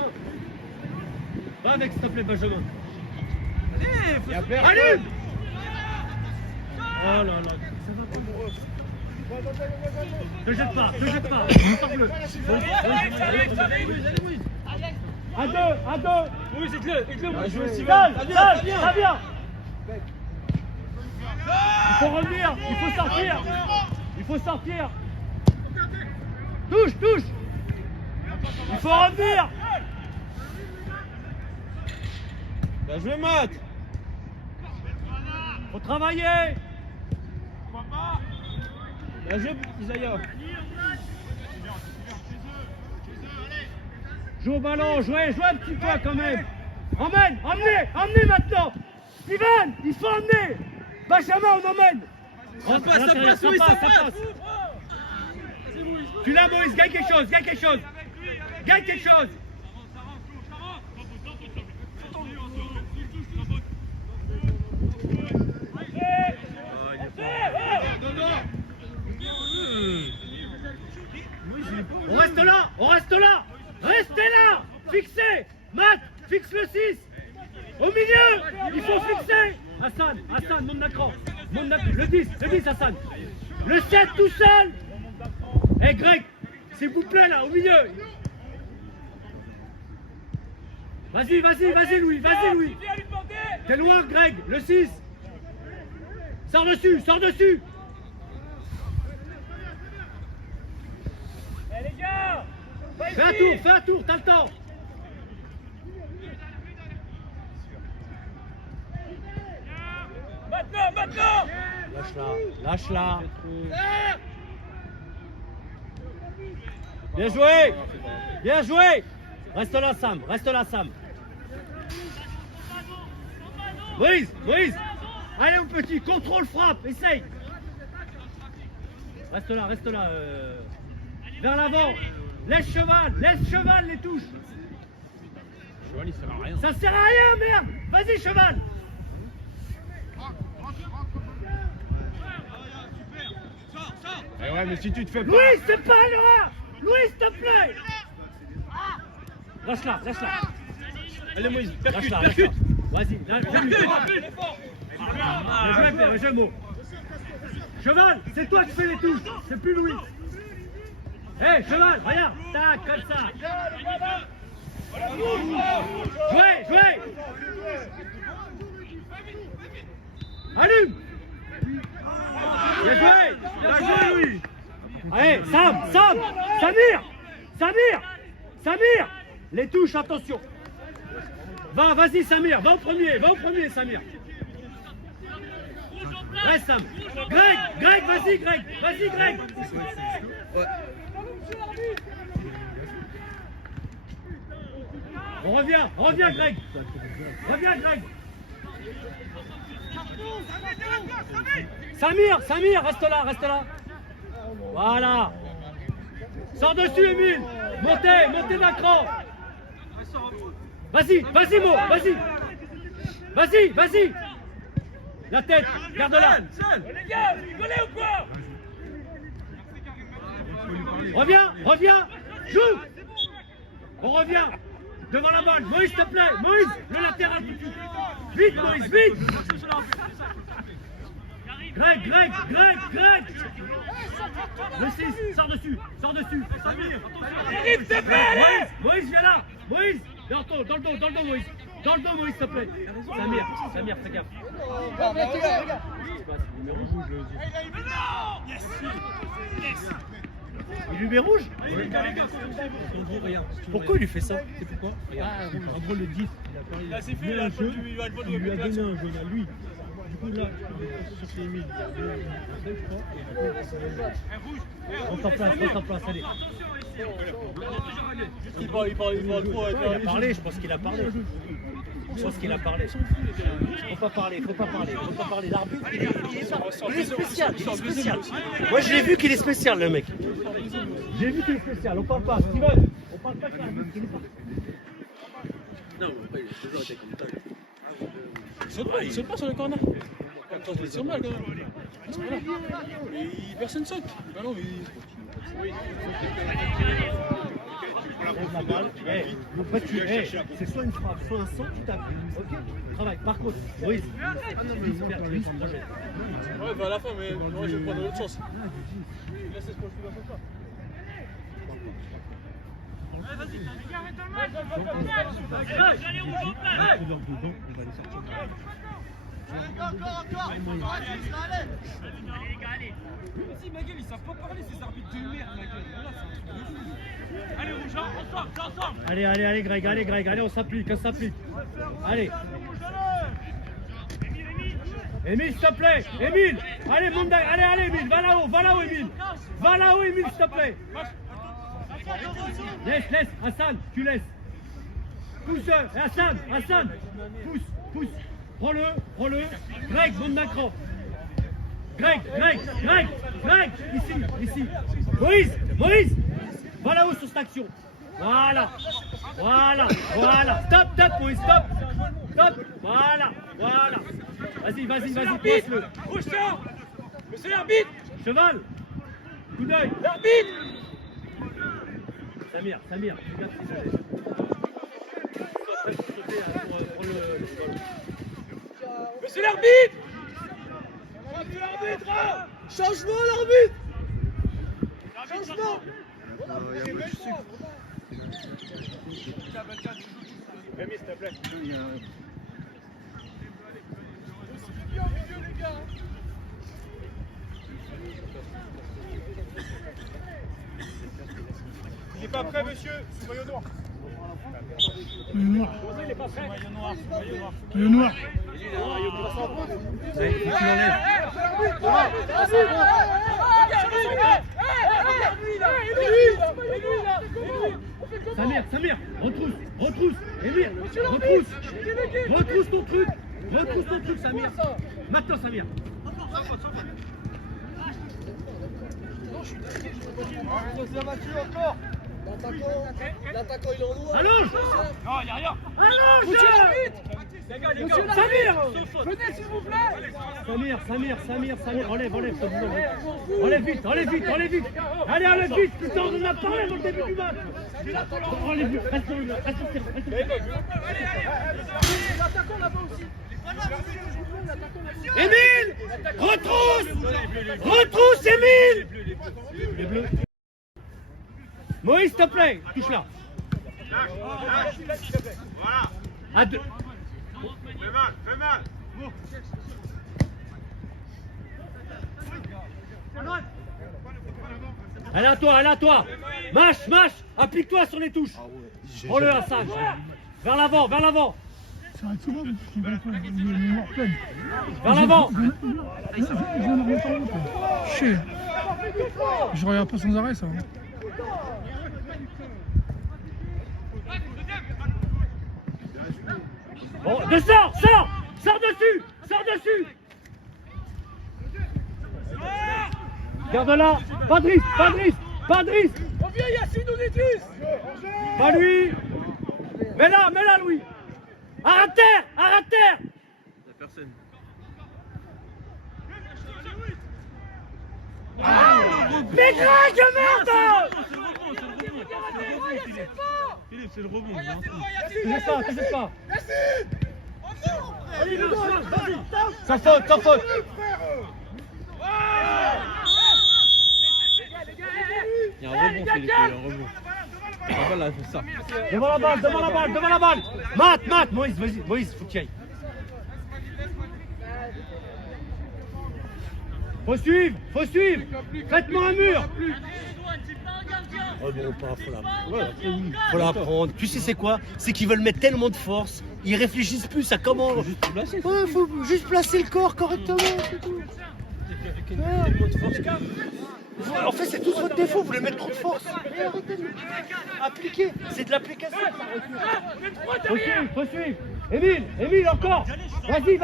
1. Va avec, s'il te plaît, Benjamin. Allez! Oh là là, ça va pas. Te jette pas. Sors-le. À deux. Oui, c'est le. Ça vient. Il faut revenir, il faut sortir. Touche. Il faut revenir. Bien joué, Matt. Faut travailler. Bien joué, Isaiah. Joue au ballon, jouez un petit peu quand même. Emmenez maintenant. Steven, il faut emmener. Benjamin, on emmène. Ça passe. Tu l'as, Moïse, gagne quelque chose. On reste là. Restez là. Fixez. Matt, fixe le 6. Au milieu, il faut fixer. Hassan, monte d'écran. Le 10, Hassan. Le 7 tout seul. Eh, Greg, s'il vous plaît, là, au milieu. Vas-y, Louis. T'es loin, Greg, le 6. Sors dessus. Eh les gars, Fais un tour, t'as le temps. Maintenant. Lâche-la. Bien joué. Reste là, Sam. Moïse. Allez, mon petit, contrôle, frappe, essaye. Reste là. Vers l'avant. Laisse cheval, les touches. Cheval, il sert à rien. Ça sert à rien, merde. Vas-y, cheval. Eh ouais, mais si tu te fais pas... Louis, c'est pas là. Louis, s'il te plaît. Lâche-la. Allez, Moïse, Percute. percute. Vas-y, Bien joué, Mo. Cheval, c'est toi qui fais les touches, c'est plus Louis. Hé, cheval, regarde, tac, comme ça. Jouez. Allume. Bien joué, Louis. Allez, Sam, Samir. Les touches, attention. Vas-y, Samir, va au premier, Samir. Reste, Sam. Greg, vas-y, Greg. On revient, Greg. Samir, reste là. Voilà. Sors dessus, Émile. Montez d'un cran. Vas-y, Mo, vas-y. La tête, garde-la. Les gars, vous rigolez ou quoi? Reviens. Joue. On revient. Devant la balle. Moïse, s'il te plaît. Moïse, le latéral tout de suite. Vite, Moïse, vite. Greg. Le 6, sors dessus. Samir. Philippe, s'il te plaît, allez. Moïse, viens là. Moïse, dans le dos, Moïse. Dans le dos, Moïse, s'il te plaît. Samir, fais gaffe. Il lui met rouge. Pourquoi il lui fait ça? C'est pourquoi? En gros, le 10, il a sifflé, il a lui a donné un jaune à lui. Du coup, là, sur ses Emile, il a donné un jaune, je crois. On s'en place, allez. Il parle trop. Il a parlé, je pense qu'il a parlé. Faut pas parler. L'arbitre, il est spécial. Moi, je l'ai vu qu'il est spécial, le mec. On parle pas. Steven, on parle pas de l'arbitre. Non, il a toujours été comme ça. Il saute pas sur le corner. C'est normal quand même. Voilà. Personne saute. Bah non, La balle, c'est soit une frappe, soit un sang, tu tapes. Ok, travail. Par contre, Moïse, Ouais, bah à la fin, mais moi je vais prendre l'autre sens. Laisse ce que je peux pas. Vas-y, Maguel, ils savent pas parler, ces arbitres de merde, Maguel. Voilà, c'est un truc de fou. Allez, rouge, ensemble. Allez, Greg, allez, on s'applique. Allez. Émile, s'il te plaît. Émile, allez, monte, allez, Émile, va là-haut, Émile. Va là-haut, Émile, s'il te plaît. Laisse, Hassan, tu laisses. Pousse, Hassan, pousse. Prends-le. Greg, monte d'un cran. Greg, ici. Moïse, va là-haut sur cette action. Voilà. Stop, Moïse, stop. Voilà. Vas-y, passe-le. Rouge, tiens. Monsieur l'arbitre. Cheval, coup d'œil. L'arbitre. Samir, regarde si ça laisse. Pour le Monsieur l'arbitre. Changement, l'arbitre. Changement. Rémi, s'il te plaît. Il n'est pas prêt, monsieur. Sous maillot noir. Noir. Il n'est pas prêt. Le noir. Samir, retrousse, Émile, retrousse ton truc, Samir. Maintenant, Samir. L'attaquant il est en noir. Allonge. Non, il n'y a rien. Allonge. Samir. Venez, s'il vous plaît. Samir, enlève, enlève vite. Allez, enlève vite, putain, on en a parlé dans le début du match. Enlève vite, reste sur le terrain. L'attaquant là-bas aussi. Émile, retrousse, Émile. Les bleus. Moïse, s'il te plaît, touche là. Voilà. À deux. Fais mal. Elle est à toi. Mâche, applique-toi sur les touches. Prends-le, Hassan. Vers l'avant. Ça va être souvent, il est mortel. Vers l'avant. Je regarde pas sans arrêt ça. Bon, sors dessus. Garde-la. Padris. Reviens, Yacine, on est 10. Pas lui. Mets-la, Louis. Arrête terre. La personne. Mais Greg, merde. Philippe, c'est le rebond. T'inquiète pas. Allez, Sans faute. Il y a un rebond, Philippe, il y a un rebond. Ah, voilà, c'est ça. Devant la balle, devant la balle, devant la balle. Matt, Moïse, vas-y, Moïse, faut que tu y ailles. Faut suivre. Faites-moi un mur. Oh non, pas, faut la prendre. Tu sais c'est quoi? C'est qu'ils veulent mettre tellement de force, ils réfléchissent plus à comment. Faut juste placer le corps correctement, c'est tout. En fait, c'est tout votre défaut, vous voulez mettre trop de force. Appliquez, c'est de l'application. Faut suivre. Émile, encore. Vas-y. Il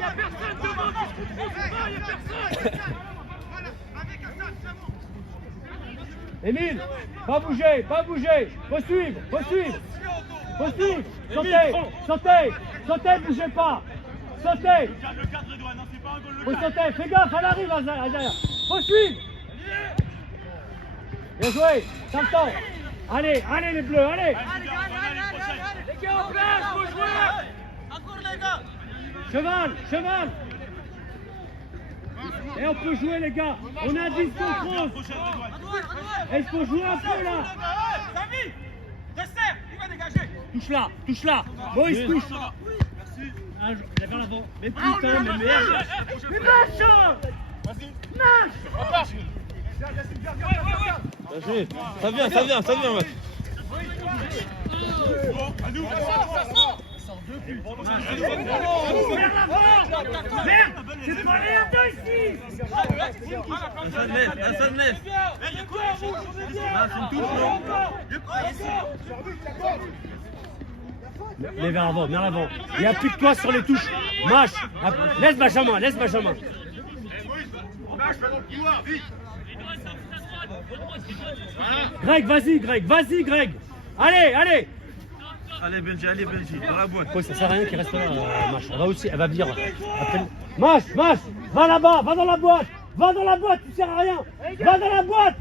y a personne devant, il y a personne. Émile, pas bouger. Faut suivre. Sautez, bougez pas. Sautez. Faut sauter, fais gaffe, elle arrive, Azaya. Faut suivre. Bien joué, t'as le temps. Allez, les bleus, allez. Les gars, en place, faut jouer. Encore les gars. Cheval. Et on peut jouer, les gars. On a 10 contre 11. Est-ce qu'on joue un peu là? Samy, resserre, il va dégager. Touche là. Moïse, touche. Vers l'avant. Mais putain, mais merde. Mais marche. Ça vient, mec. Merde, c'est pas les deux ici. Un seul nef. Mais vers l'avant. Et applique-toi sur les touches. Mâche. Laisse Benjamin. Greg, vas-y, Greg. Allez. Allez, Benji, dans la boîte. Ouais, ça sert à rien qu'il reste là, Mâche. Elle va venir. Mâche, va là-bas, va dans la boîte, tu sers à rien. Va dans la boîte.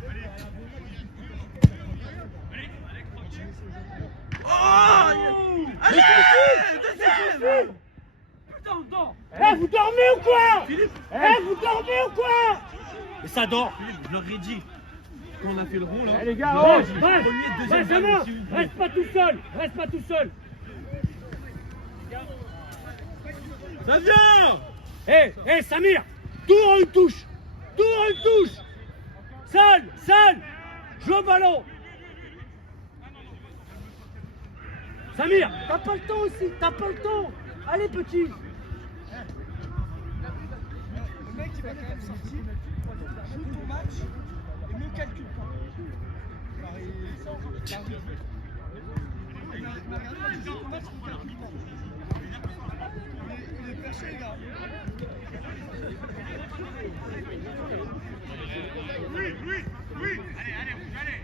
Vous dormez ou quoi? Mais ça dort. Philippe, je leur ai dit qu'on a fait le rond là. Les gars, Benjamin, reste pas tout seul. Ça vient. Hé, Samir, tout en une touche. Seul, joue au ballon. Samir, t'as pas le temps aussi, Allez, petit. Le mec, il va quand même sortir, joue ton match et ne calcule pas. Il est perché, les gars. Oui. Allez.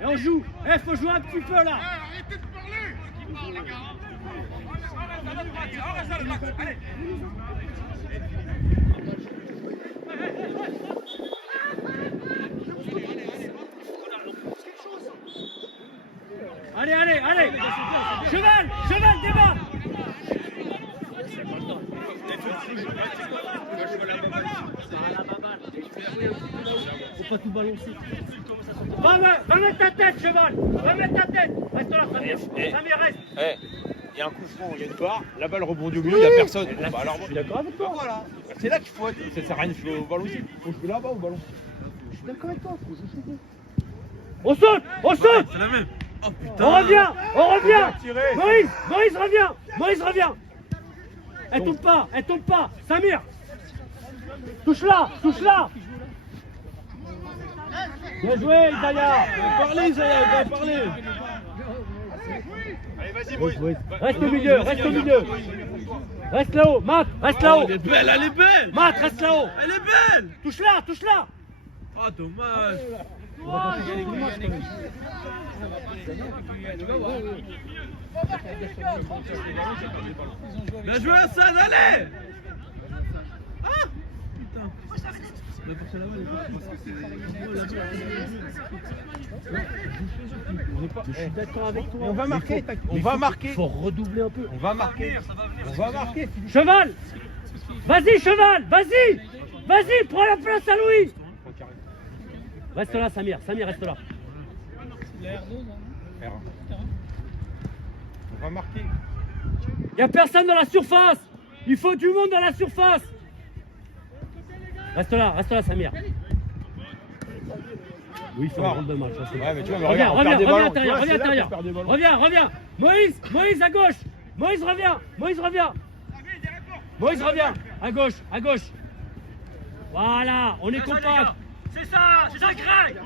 Et on joue. Faut jouer un petit peu là. Arrêtez de parler. Qui parle, les gars. On reste à la droite. Allez. Allez. Cheval, débat. Faut pas tout balancer. Va mettre ta tête, cheval. Reste là, Samir. Samir, reste. Il y a un coup franc, il y a une barre, la balle rebondit au milieu, il n'y a personne. Là, je suis d'accord avec toi. Voilà. C'est là qu'il faut être. Ça sert à rien de jouer au ballon aussi. Il faut jouer là-bas au ballon. Je suis d'accord avec toi. On saute. C'est la même. Oh putain. On revient. Moïse, reviens. Elle tombe pas. Samir. Touche là. Bien joué, Isaiah. Parlez, Isaiah, il va parler. Allez, vas-y, Moïse. Reste au milieu. Reste là-haut, Matt, reste là-haut. Elle est belle. Matt, reste là-haut. Elle est belle. Touche là. Ah, dommage. Bien joué, Hassan, allez. Ah, putain. Je suis d'accord avec toi. On va marquer. Il faut redoubler un peu. On va marquer. Cheval. Vas-y. Vas-y, prends la place à Louis. Reste là, Samir. Samir, reste là. On va marquer. Il n'y a personne dans la surface. Il faut du monde dans la surface. Reste là, Samir. Oui, il fait un drôle de match. Ouais, mais tu vois, mais Reviens, regarde, on perd des reviens à ballons. l'intérieur, Tu vois, reviens à c'est là l'intérieur. qu'on perd des ballons. Reviens. Moïse à gauche. Moïse revient. Moïse revient. À gauche. Voilà, on est compact. C'est ça, Greg.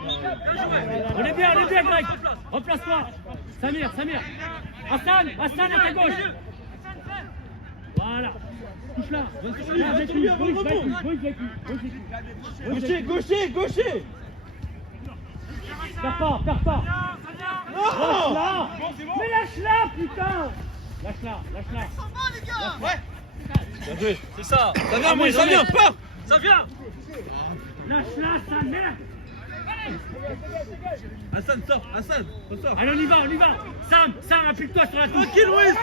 On est bien, Greg. Replace-toi. Samir. Hassan à ta gauche. Voilà. Touche là. Gaucher. Perds pas. Lâche-la. Mais lâche-la, putain. Lâche-la. C'est ça. Ça vient, Moïse, ça vient, pars. Ça vient. Lâche-la, sa mère. Hassan, sors. Allez, on y va. Sam, appuie-toi sur la touche. Tranquille, Moïse.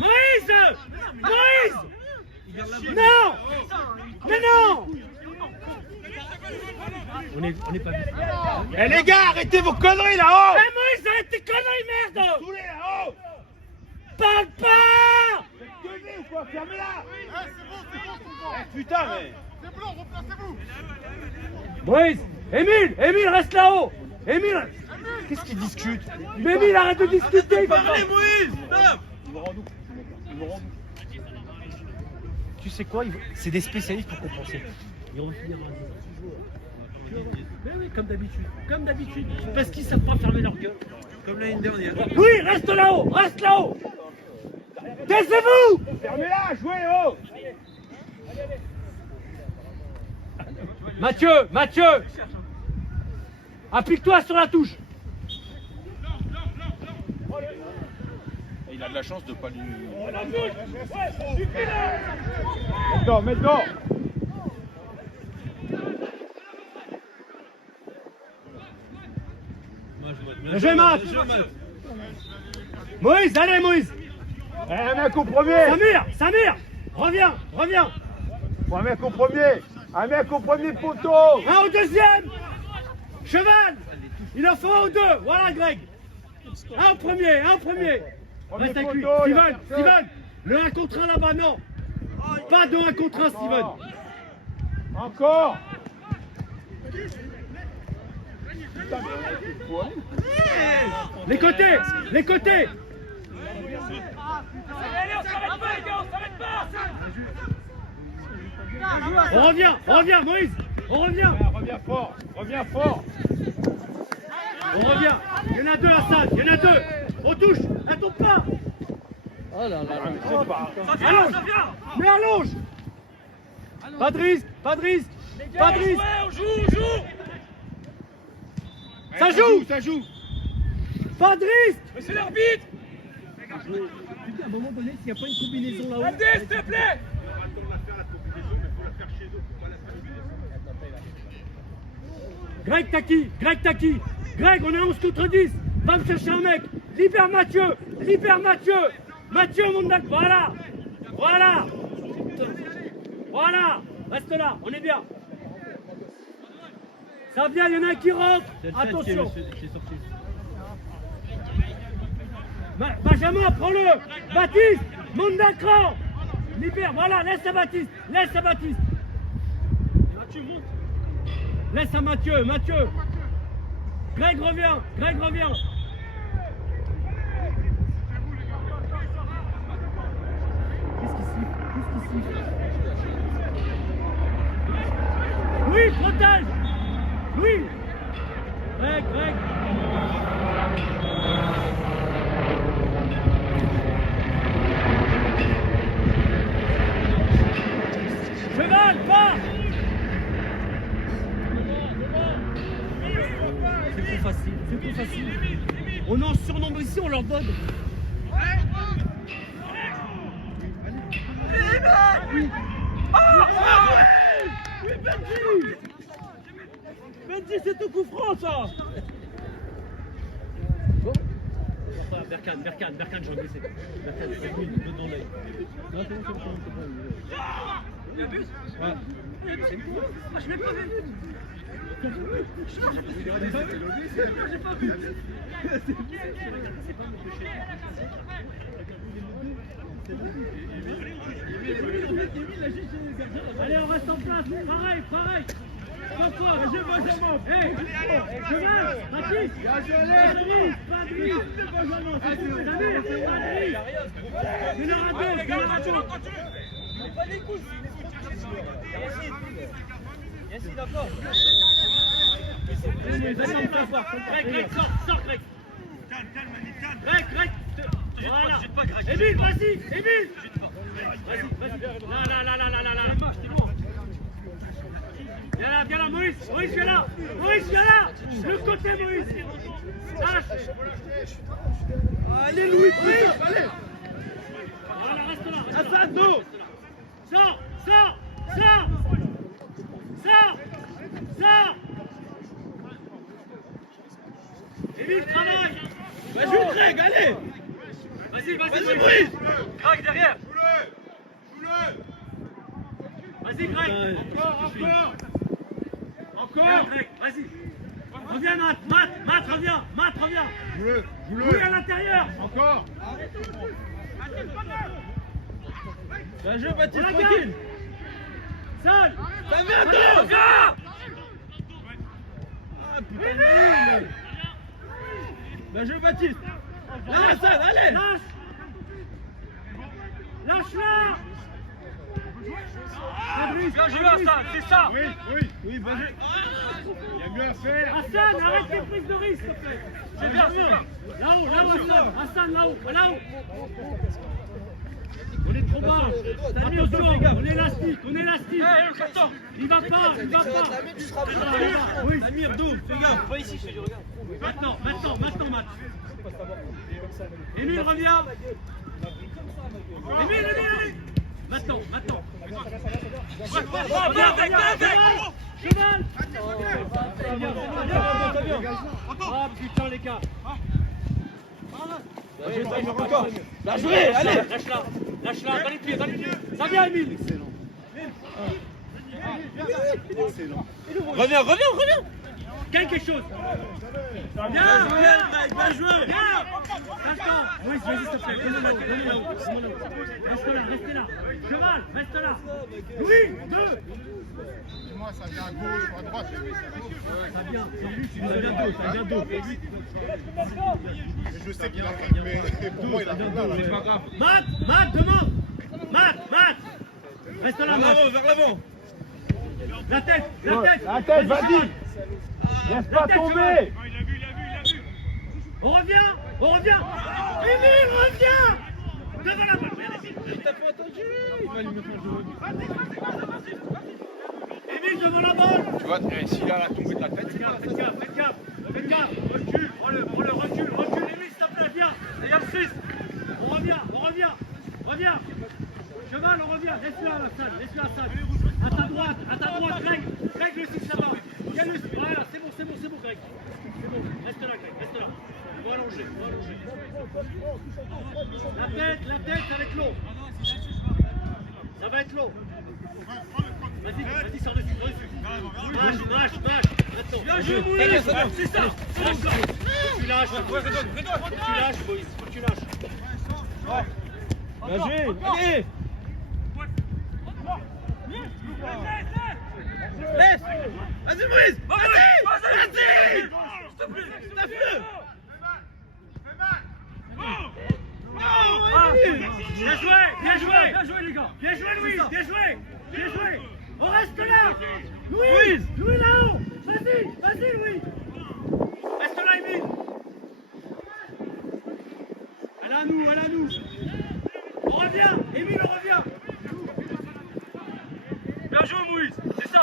Moïse. Non. Mais non. On est pas vite. Eh les gars, arrêtez vos conneries là-haut. Eh Moïse, arrête tes conneries, merde. Tous les là-haut. Parle pas. Tenez ou quoi, fermez-la. Putain, mais. Moïse, Émile, reste là-haut. Émile, qu'est-ce qu'il discute? Mais Émile, arrête de discuter. Parlez, Moïse. Stop. Tu sais quoi, c'est des spécialistes pour compenser. Ils vont finir à 10. Mais oui, comme d'habitude. Parce qu'ils savent pas fermer leur gueule. Comme l'année dernière. Oui, reste là-haut. Taisez-vous. Fermez-la, jouez haut. Mathieu. Applique-toi sur la touche. Il a de la chance de pas lui. Mets dedans. Bien joué, Matt. Moïse, allez, Moïse. Un mec au premier. Samir, reviens. Un mec au premier poteau. Un au deuxième. Cheval. Il en faut un ou deux. Voilà, Greg. Un au premier. Reste avec lui. Steven. Le 1 contre 1 là-bas, non. Pas de 1 contre 1, Steven. Encore. Les côtés. Allez, on s'arrête pas, les gars, on s'arrête pas. On revient, Moïse. On revient. Reviens fort. On revient. Il y en a deux, Hassan. On touche. Elle tombe pas. Oh là là. Allonge. Mais allonge. Pas de risque. On joue. Ça joue. Pas de risque. Mais c'est l'arbitre. À un moment donné, s'il n'y a pas une combinaison là-haut. Adé, s'il te plaît. Greg Taki. Greg, on est 11 contre 10. Va me chercher un mec. Libère Mathieu. Mathieu, mon mec. Voilà. Reste là, on est bien. Ça vient, il y en a un qui rentre. Attention. Benjamin, prends-le. Baptiste, monte d'un cran. Libère, voilà, laisse à Baptiste. Laisse à Mathieu. Greg revient. Qu'est-ce qu'il siffle? Oui, protège. Oui. Greg. Cheval, pas. C'est trop facile. On en surnombre ici, on leur donne. Benji, c'est tout coup franc ça. Berkane, j'en ai essayé. Berkane, dans l'œil. Il abuse. Ouais. Ah, je l'ai pas vu. J'ai pas vu. Allez, on reste en place. Pareil, pareil. Pas toi, j'ai Benjamin. Hé, Cheval, Baptiste. Patrice, Patrice. Benjamin, c'est tout. Samir, c'est Patrice. Il y en aura deux, il y en aura deux. Greg, sors, Greg. Greg. Voilà. Émile, vas-y, Émile. Vas-y. Là. Viens là, Moïse, viens là. Le côté, Moïse. Lâche. Allez, Louis, allez. Voilà, reste là. Assad, dos. Sors. Émile, travaille. Vas-y, Greg, allez. Vas-y, Moïse. Greg derrière. Vas-y, Greg. Encore, Greg, vas-y. Reviens, Matt, reviens. Louis à l'intérieur. Encore. Bien joué, Baptiste, On la tranquille. Seul. Ça vient, dos. Bien joué, Baptiste. Là, Assad, allez. Lâche-la. Bien joué, Hassan, c'est ça. Oui, bien joué. Il y a mieux à faire. Hassan, arrête les prises de risque, s'il te plaît. C'est bien. Là-haut, Hassan, là-haut. On est trop bas. Attention, on est élastique. Eh, le carton. Il va pas. Oui, Samir, dos, fais gaffe. Pas ici, je te dis, regarde. Maintenant, Matt. Émile, reviens. Émile. Maintenant. Cheval. Ah putain les gars. Bien joué, allez. Lâche-la, dans les pieds. Ça vient, Émile. Reviens. Gagne quelque chose. Bien joué. Attends, Moïse, vas-y, s'il te plaît. Donne-le là-haut. Restez là. Cheval, reste là. Louis, 2. Moi, ça vient à gauche ou à droite. Ça vient d'eau. Je sais qu'il arrive, mais pour moi, il arrive là. C'est pas grave. Matt, demande. Matt. Reste là, Matt. Vers l'avant. La tête, vas-y. Laisse pas tomber. Il a vu. On revient. Émile, reviens. Devant la balle. T'as pas entendu. Il va lui mettre un jeu. Émile, devant la balle. Tu vois, s'il a la tombée de la tête, c'est Faites gaffe. Recule. Émile, s'il te plaît, viens. Il y a le 6. On revient. Cheval, on revient. Laisse-le à la salle. À ta droite, Greg, le 6 là-bas. Voilà, c'est bon, Greg. C'est bon. Reste là, Greg. On va allonger. La tête, ça va être long. Ça va être long. Vas-y, sors dessus. Mâche. Maintenant. Bien joué, Moïse. C'est ça. Faut que tu lâches, Moïse. Faut que tu lâches. Bien joué, allez. Laisse. Vas-y, Moïse. Vas-y. Tape-le. Bien joué, les gars. Bien joué, Louis. Bien joué. On reste là. Louis là-haut. Vas-y, Louis. Reste là, Émile. Elle est à nous. On revient. Émile, on revient. Bien joué, Moïse. C'est ça.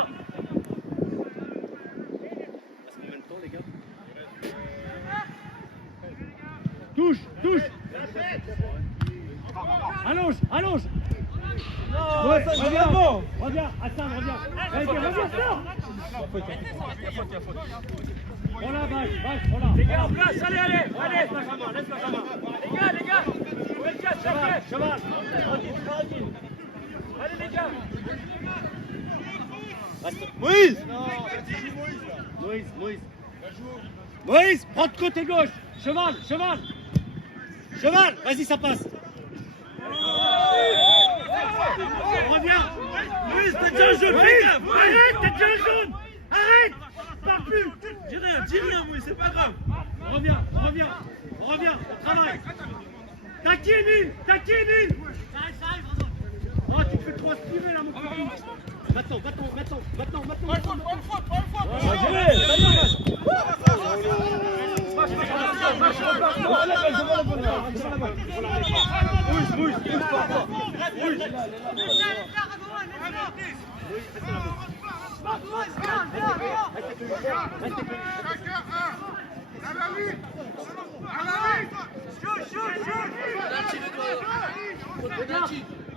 Touche. Allonge. Ouais, reviens avant. Reviens, Hassan, reviens. Reviens, sors. Voilà, voilà. Les gars, en place. Allez. Laisse Benjamin. Les gars. Cheval. Cheval. Allez, les gars. Moïse. Moïse, prends de côté gauche. Cheval. Vas-y, ça passe. Reviens. Moïse, t'es déjà un jaune. Arrête, t'es déjà un jaune. Arrête. Parle plus. Dis rien, Moïse, c'est pas grave. Reviens. Travaille. T'as qui, Emile? Oh, tu te fais trop aspirer là, mon copain. Maintenant.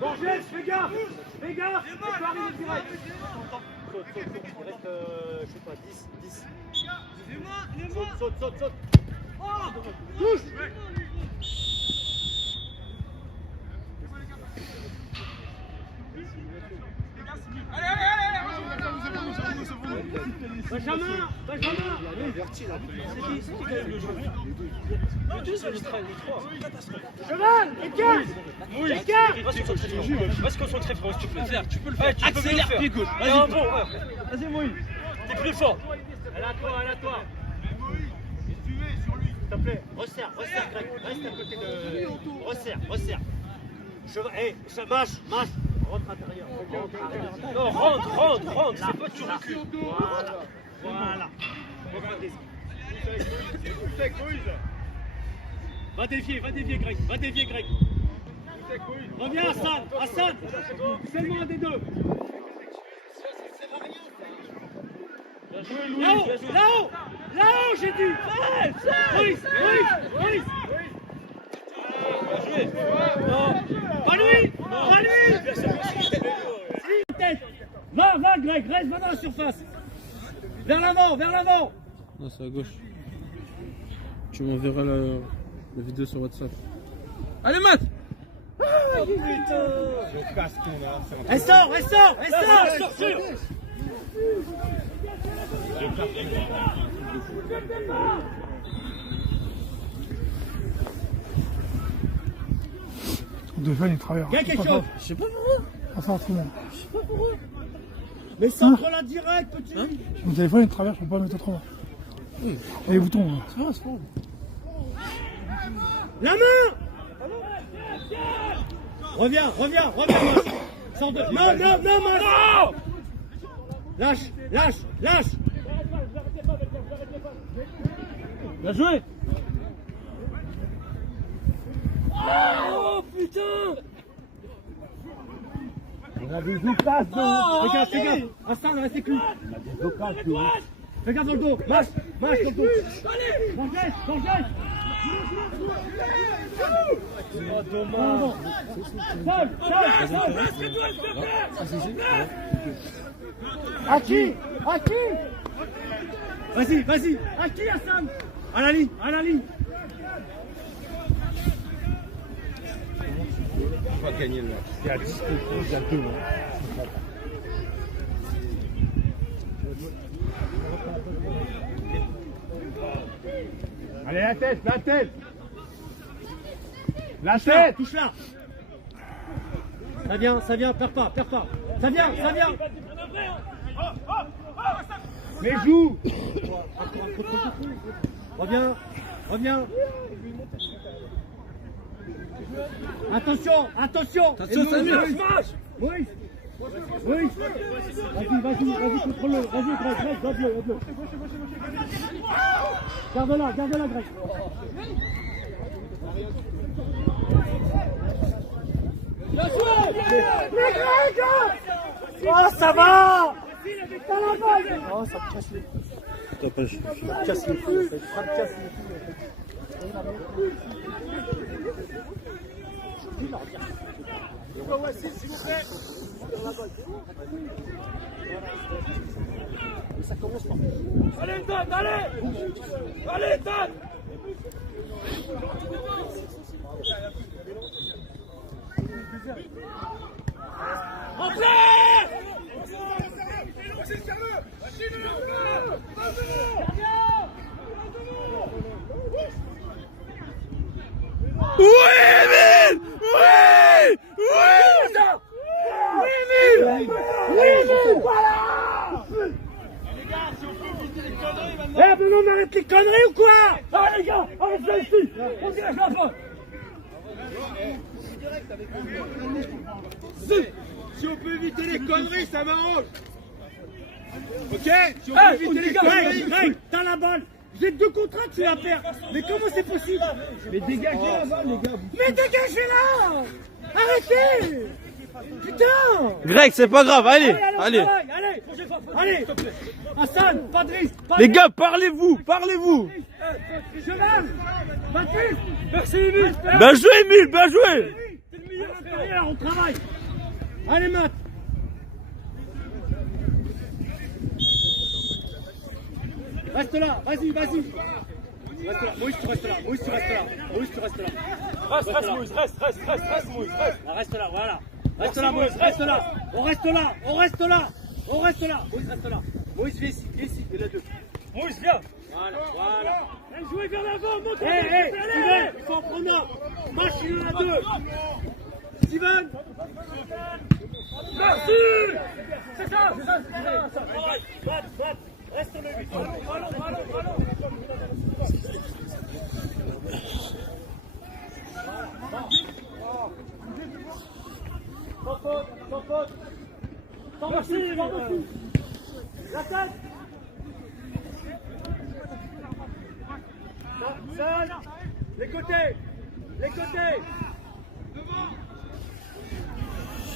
Borges, fais gaffe, tu peux arriver direct. Saute, il reste, je sais pas, 10. Saute. Touche. Benjamin. Cheval, écart. Va se concentrer, frérot, si tu peux le faire. Tu peux le faire. Accélère, pied gauche. Vas-y, Moïse. T'es plus fort. Elle à toi. S'il te plaît, resserre, Greg. Reste à côté de... Resserre. Ça marche. Rentre à l'intérieur. Non, rentre. C'est pas tu recules. Voilà. Va dévier, Greg. Reviens, Hassan. Seulement un des deux. Là-haut, j'ai dit. Moïse. Pas lui. Va, Greg, va dans la surface. Vers l'avant. Non, c'est à gauche. Tu m'enverras la vidéo sur WhatsApp. Allez, Matt. Elle sort. Devant, il travaille. Il y a quelque chose. Je sais pas pourquoi. Enfin, autrement. Mais centre-la direct, petit. Mon téléphone, il traverse, je peux pas le mettre autrement. Et les boutons. C'est pas. La main. Reviens, Mas. Sors de... Non, Mas. Lâche. Bien joué. Oh putain. On a des occasions. Fais gaffe. Hassan, reste avec lui. On a des occasions. Fais gaffe dans le dos. Marche dans le dos. Borges. Oh, dommage. Est-ce que tu dois le faire? À qui? Vas-y. À qui, Hassan? À la ligne. On va gagner le match. Il y a 10 coups, il y a 2 mois. Allez, la tête. Touche là. Ça vient, perds pas. Ça vient. Mais joue. Reviens. Attention. Samir. Moïse. Vas-y, contrôle-le. Vas-y, Greg, garde-le. Garde-la, Greg. Bien joué. Mais Greg! Oh, ça va! Oh, ça me casse les couilles. Ça me casse les couilles. Ça commence pas. Allez, Dan, allez, Dan. En place. Emile! Oui! Eh, mais on arrête les conneries ou quoi? Ah les gars, arrête ça ici. On dirait que la faute. Si on peut éviter les conneries, ça m'arrange. Ok? Si on Eh, peut éviter les conneries. Greg, t'as la balle. J'ai 2 contrats que tu vas faire. Mais comment c'est possible? Mais dégagez la balle, les gars. Mais dégagez-la. Arrêtez. Putain. Greg, c'est pas grave, allez, allez. Allez. Hassan, Patrice. Les gars, parlez-vous, parlez-vous. Cheval. Patrice. Merci Emile. Bien joué, Emile, bien joué. T'es le meilleur intérieur, on travaille. Allez, Matt. Reste là, vas-y. Reste là, Moïse, tu restes là. Moïse, tu restes là. Reste, Moïse, reste, Moïse, reste. Reste là, voilà. Reste là, Moïse, reste là. On reste là. Moïse, reste là. Moïse, viens ici, et là deux. Moïse, viens. Voilà. Allez, jouez vers l'avant, monte. Steven, il faut en prendre un. Match, il y en a 2. Steven. Merci. C'est ça. Bat, reste le 8. Ballon. Sans faute. Sans merci. La tête. Seul. Les côtés.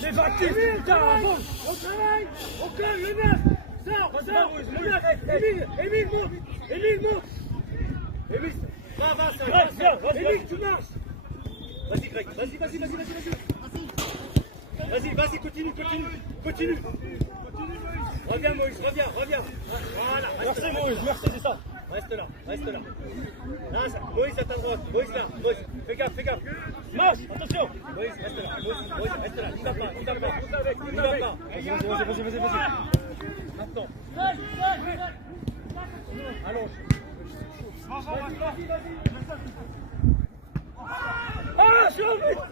Les vacances, putain. On travaille. On calme le 9. Sors. Le 9. Emile, monte. Emile, va. Emile, tu marches. Vas-y, Greg. Vas-y, continue. Reviens, Moïse, reviens. Voilà. Merci, Moïse, c'est ça. Reste là. Là, Moïse à ta droite. Moïse là. Fais gaffe. Marche, attention. Moïse, reste là. Moïse, reste là. Il va pas. Vas-y. Maintenant. Allonge. Vas-y. Ah, je suis en vite.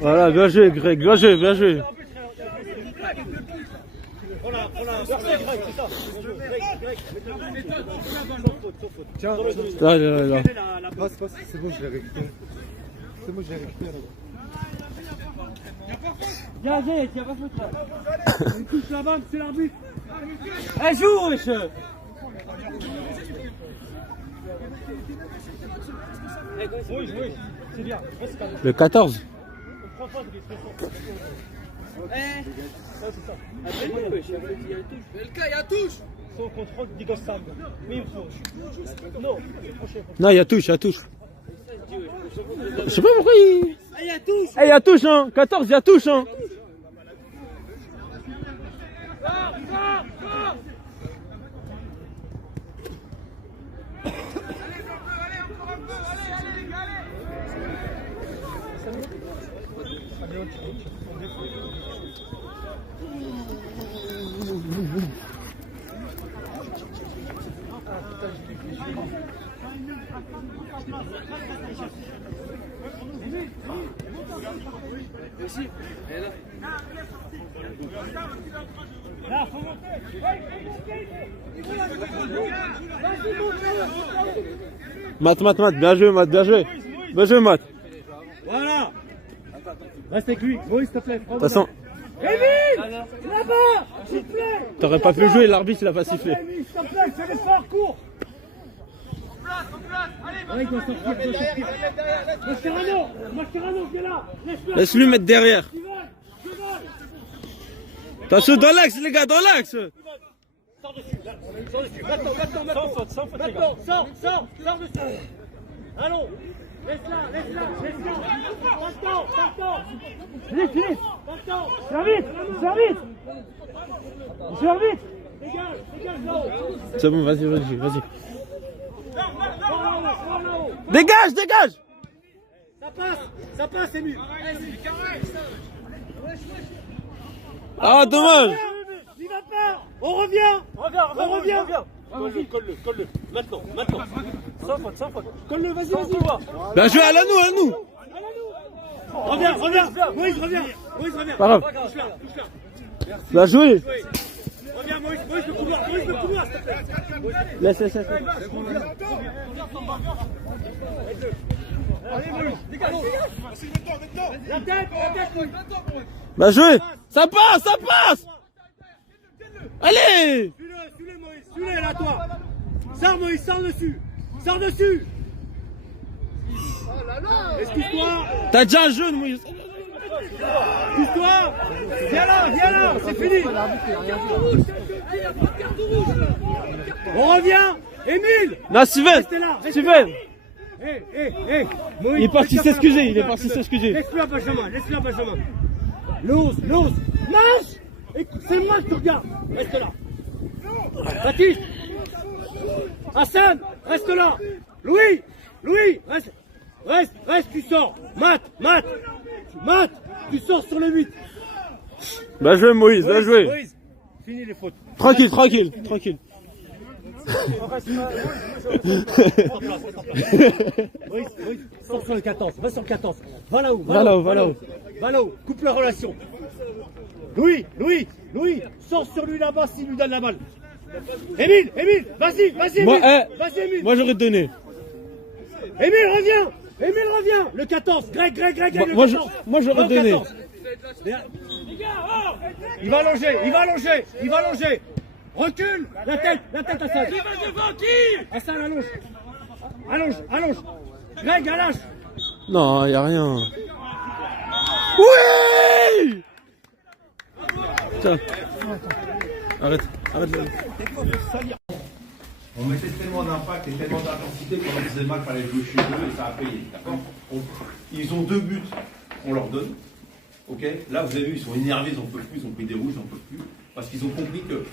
Voilà, bien joué, Greg, bien joué. Tiens, Là. passe, c'est bon, je l'ai récupéré. Viens, tiens, pas foutre là. Il touche la balle, c'est l'arbitre. Eh, joue, wesh. Oui, c'est bien. Le 14. Il y a touche. Son contrôle d'Igosam. Oui, il faut. Non, Non, il y a touche. Je sais pas pourquoi il... il y a touche. Eh, il y a touche, hein. 14, il y a touche, hein. Là, faut monter. Matt, bien joué, Matt. Bien joué, Matt. Voilà. Reste avec lui. Moïse, s'il te plaît. De toute façon, Emile, là-bas, s'il te plaît. t'aurais pas pu jouer, l'arbitre il a pas sifflé. Emile, s'il te plaît, fais l'effort, cours. Ouais, il doit sortir. Mascherano, viens là. Laisse-lui mettre derrière. Cheval. Attention, dans l'axe, les gars, dans l'axe. Sors dessus. Maintenant. Sans faute, les gars. Sors dessus. Allons. Laisse-la. Attends. Vite. Sers vite. Dégage là-haut. C'est bon, vas-y. Dégage. Ça passe, Émile. Ah, dommage. Il va pas. On revient. On revient. Colle-le. Maintenant. Sans faute. Colle-le, vas-y. Bien joué, à nous. Reviens. Moïse, reviens. Pas grave. Touche-la. Bien joué. Reviens, Moïse, le couloir, s'il te plaît. Laisse. Allez, Moïse, dégage. La tête, Moïse. Bien joué. Ça passe. Allez. Suis-le, Moïse. Suis-le, là, toi. Sors, Moïse, sors dessus. Excuse-toi. T'as déjà un jaune, Moïse. Excuse-toi. Viens là, c'est fini. On revient. Émile. Non, Steven. Restez là. Moïse, Il est parti s'excuser. Laisse-le à Benjamin. Lose. Marche. C'est moi que tu regardes. Reste là. Baptiste. Hassan, reste là. Louis, reste, tu sors. Matt, tu sors sur le 8. Bien joué, Moïse. Moïse, fini les fautes. Tranquille. Moïse, sors sur le 14, va sur le 14. Va là-haut. Coupe la relation. Louis, sors sur lui là-bas s'il lui donne la balle. Émile, vas-y, Moi, Émile. Moi, j'aurais donné. Émile, reviens. Le 14, Greg, le 14. Moi, j'aurais donné. 14. Il va allonger. Recule, la tête Hassan. Qui va devant qui? Hassan, allonge. Greg, à l'âge. Non, y a rien. Oui. Tiens. Arrête. On mettait tellement d'impact et tellement d'intensité quand on faisait mal, il fallait jouer chez eux et ça a payé. D'accord. Ils ont 2 buts, on leur donne. Ok. Là, vous avez vu, ils sont énervés, ils n'en peuvent plus, ils ont pris des rouges, ils n'en peuvent plus. Parce qu'ils ont compris que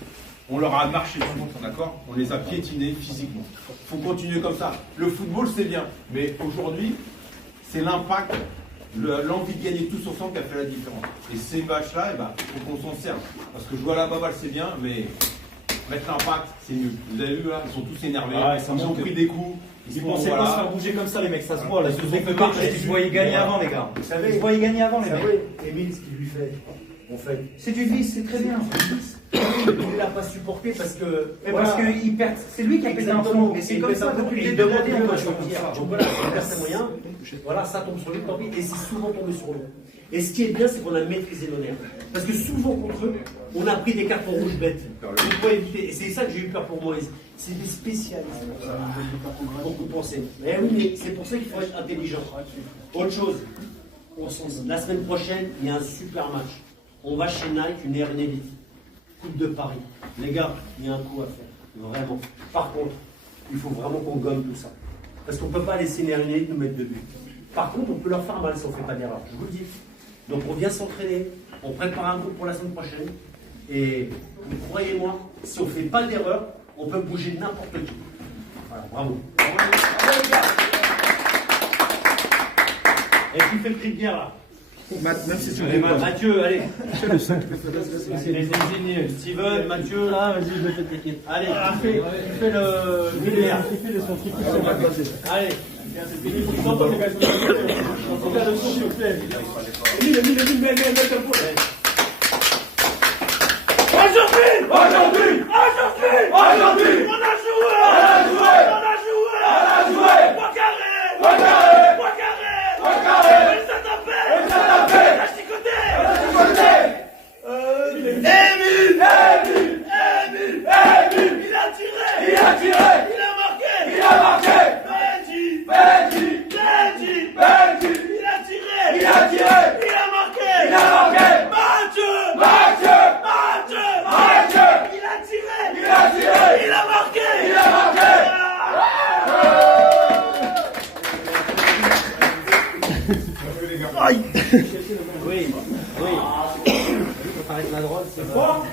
on leur a marché dessus, d'accord. On les a piétinés physiquement. Il faut continuer comme ça. Le football, c'est bien. Mais aujourd'hui, c'est l'impact, l'envie de gagner tous ensemble qui a fait la différence. Et ces matchs-là, il faut qu'on s'en serve. Parce que jouer à la baballe, c'est bien, mais mettre l'impact, c'est mieux. Vous avez vu là, ils sont tous énervés, ils ont pris des coups. Ils pensaient pas se faire bouger comme ça, les mecs, ça se voit. Là, ils se fait marcher. Ils se voyaient gagner avant, les gars. Ils se voyaient gagner avant, les mecs. Émile, ce qu'il lui fait, en fait. C'est du vice, c'est très bien. Il ne l'a pas supporté parce que. Parce qu'il perd. C'est lui qui a pété un plomb. Mais c'est comme ça depuis le début de la demandé vidéo. un match. Donc voilà, il perd ses moyens. Voilà, ça tombe sur lui, tant pis. Et c'est souvent tombé sur nous. Et ce qui est bien, c'est qu'on a maîtrisé nos nerfs. Parce que souvent contre eux, on a pris des cartons rouges bêtes. On peut éviter. Et c'est ça que j'ai eu peur pour Moïse. C'est des spécialistes pour compenser. Mais oui, mais c'est pour ça qu'il faut être intelligent. Autre chose, la semaine prochaine, il y a un super match. On va chez Nike, une Air Elite. Coupe de Paris. Les gars, il y a un coup à faire. Vraiment. Par contre, il faut vraiment qu'on gomme tout ça. Parce qu'on ne peut pas laisser une Air Elite nous mettre de but. Par contre, on peut leur faire mal si on ne fait pas d'erreur. Je vous le dis. Donc on vient s'entraîner. On prépare un groupe pour la semaine prochaine. Et croyez-moi, si on ne fait pas d'erreur, on peut bouger n'importe qui. Voilà, bravo. Et qui fait le cri de guerre là? Mathieu, allez. Steven, Mathieu, là, vas-y, je vais te t'inquiète. Allez, tu fais le lumière. Allez. Oui. Paraître la drogue, c'est fort.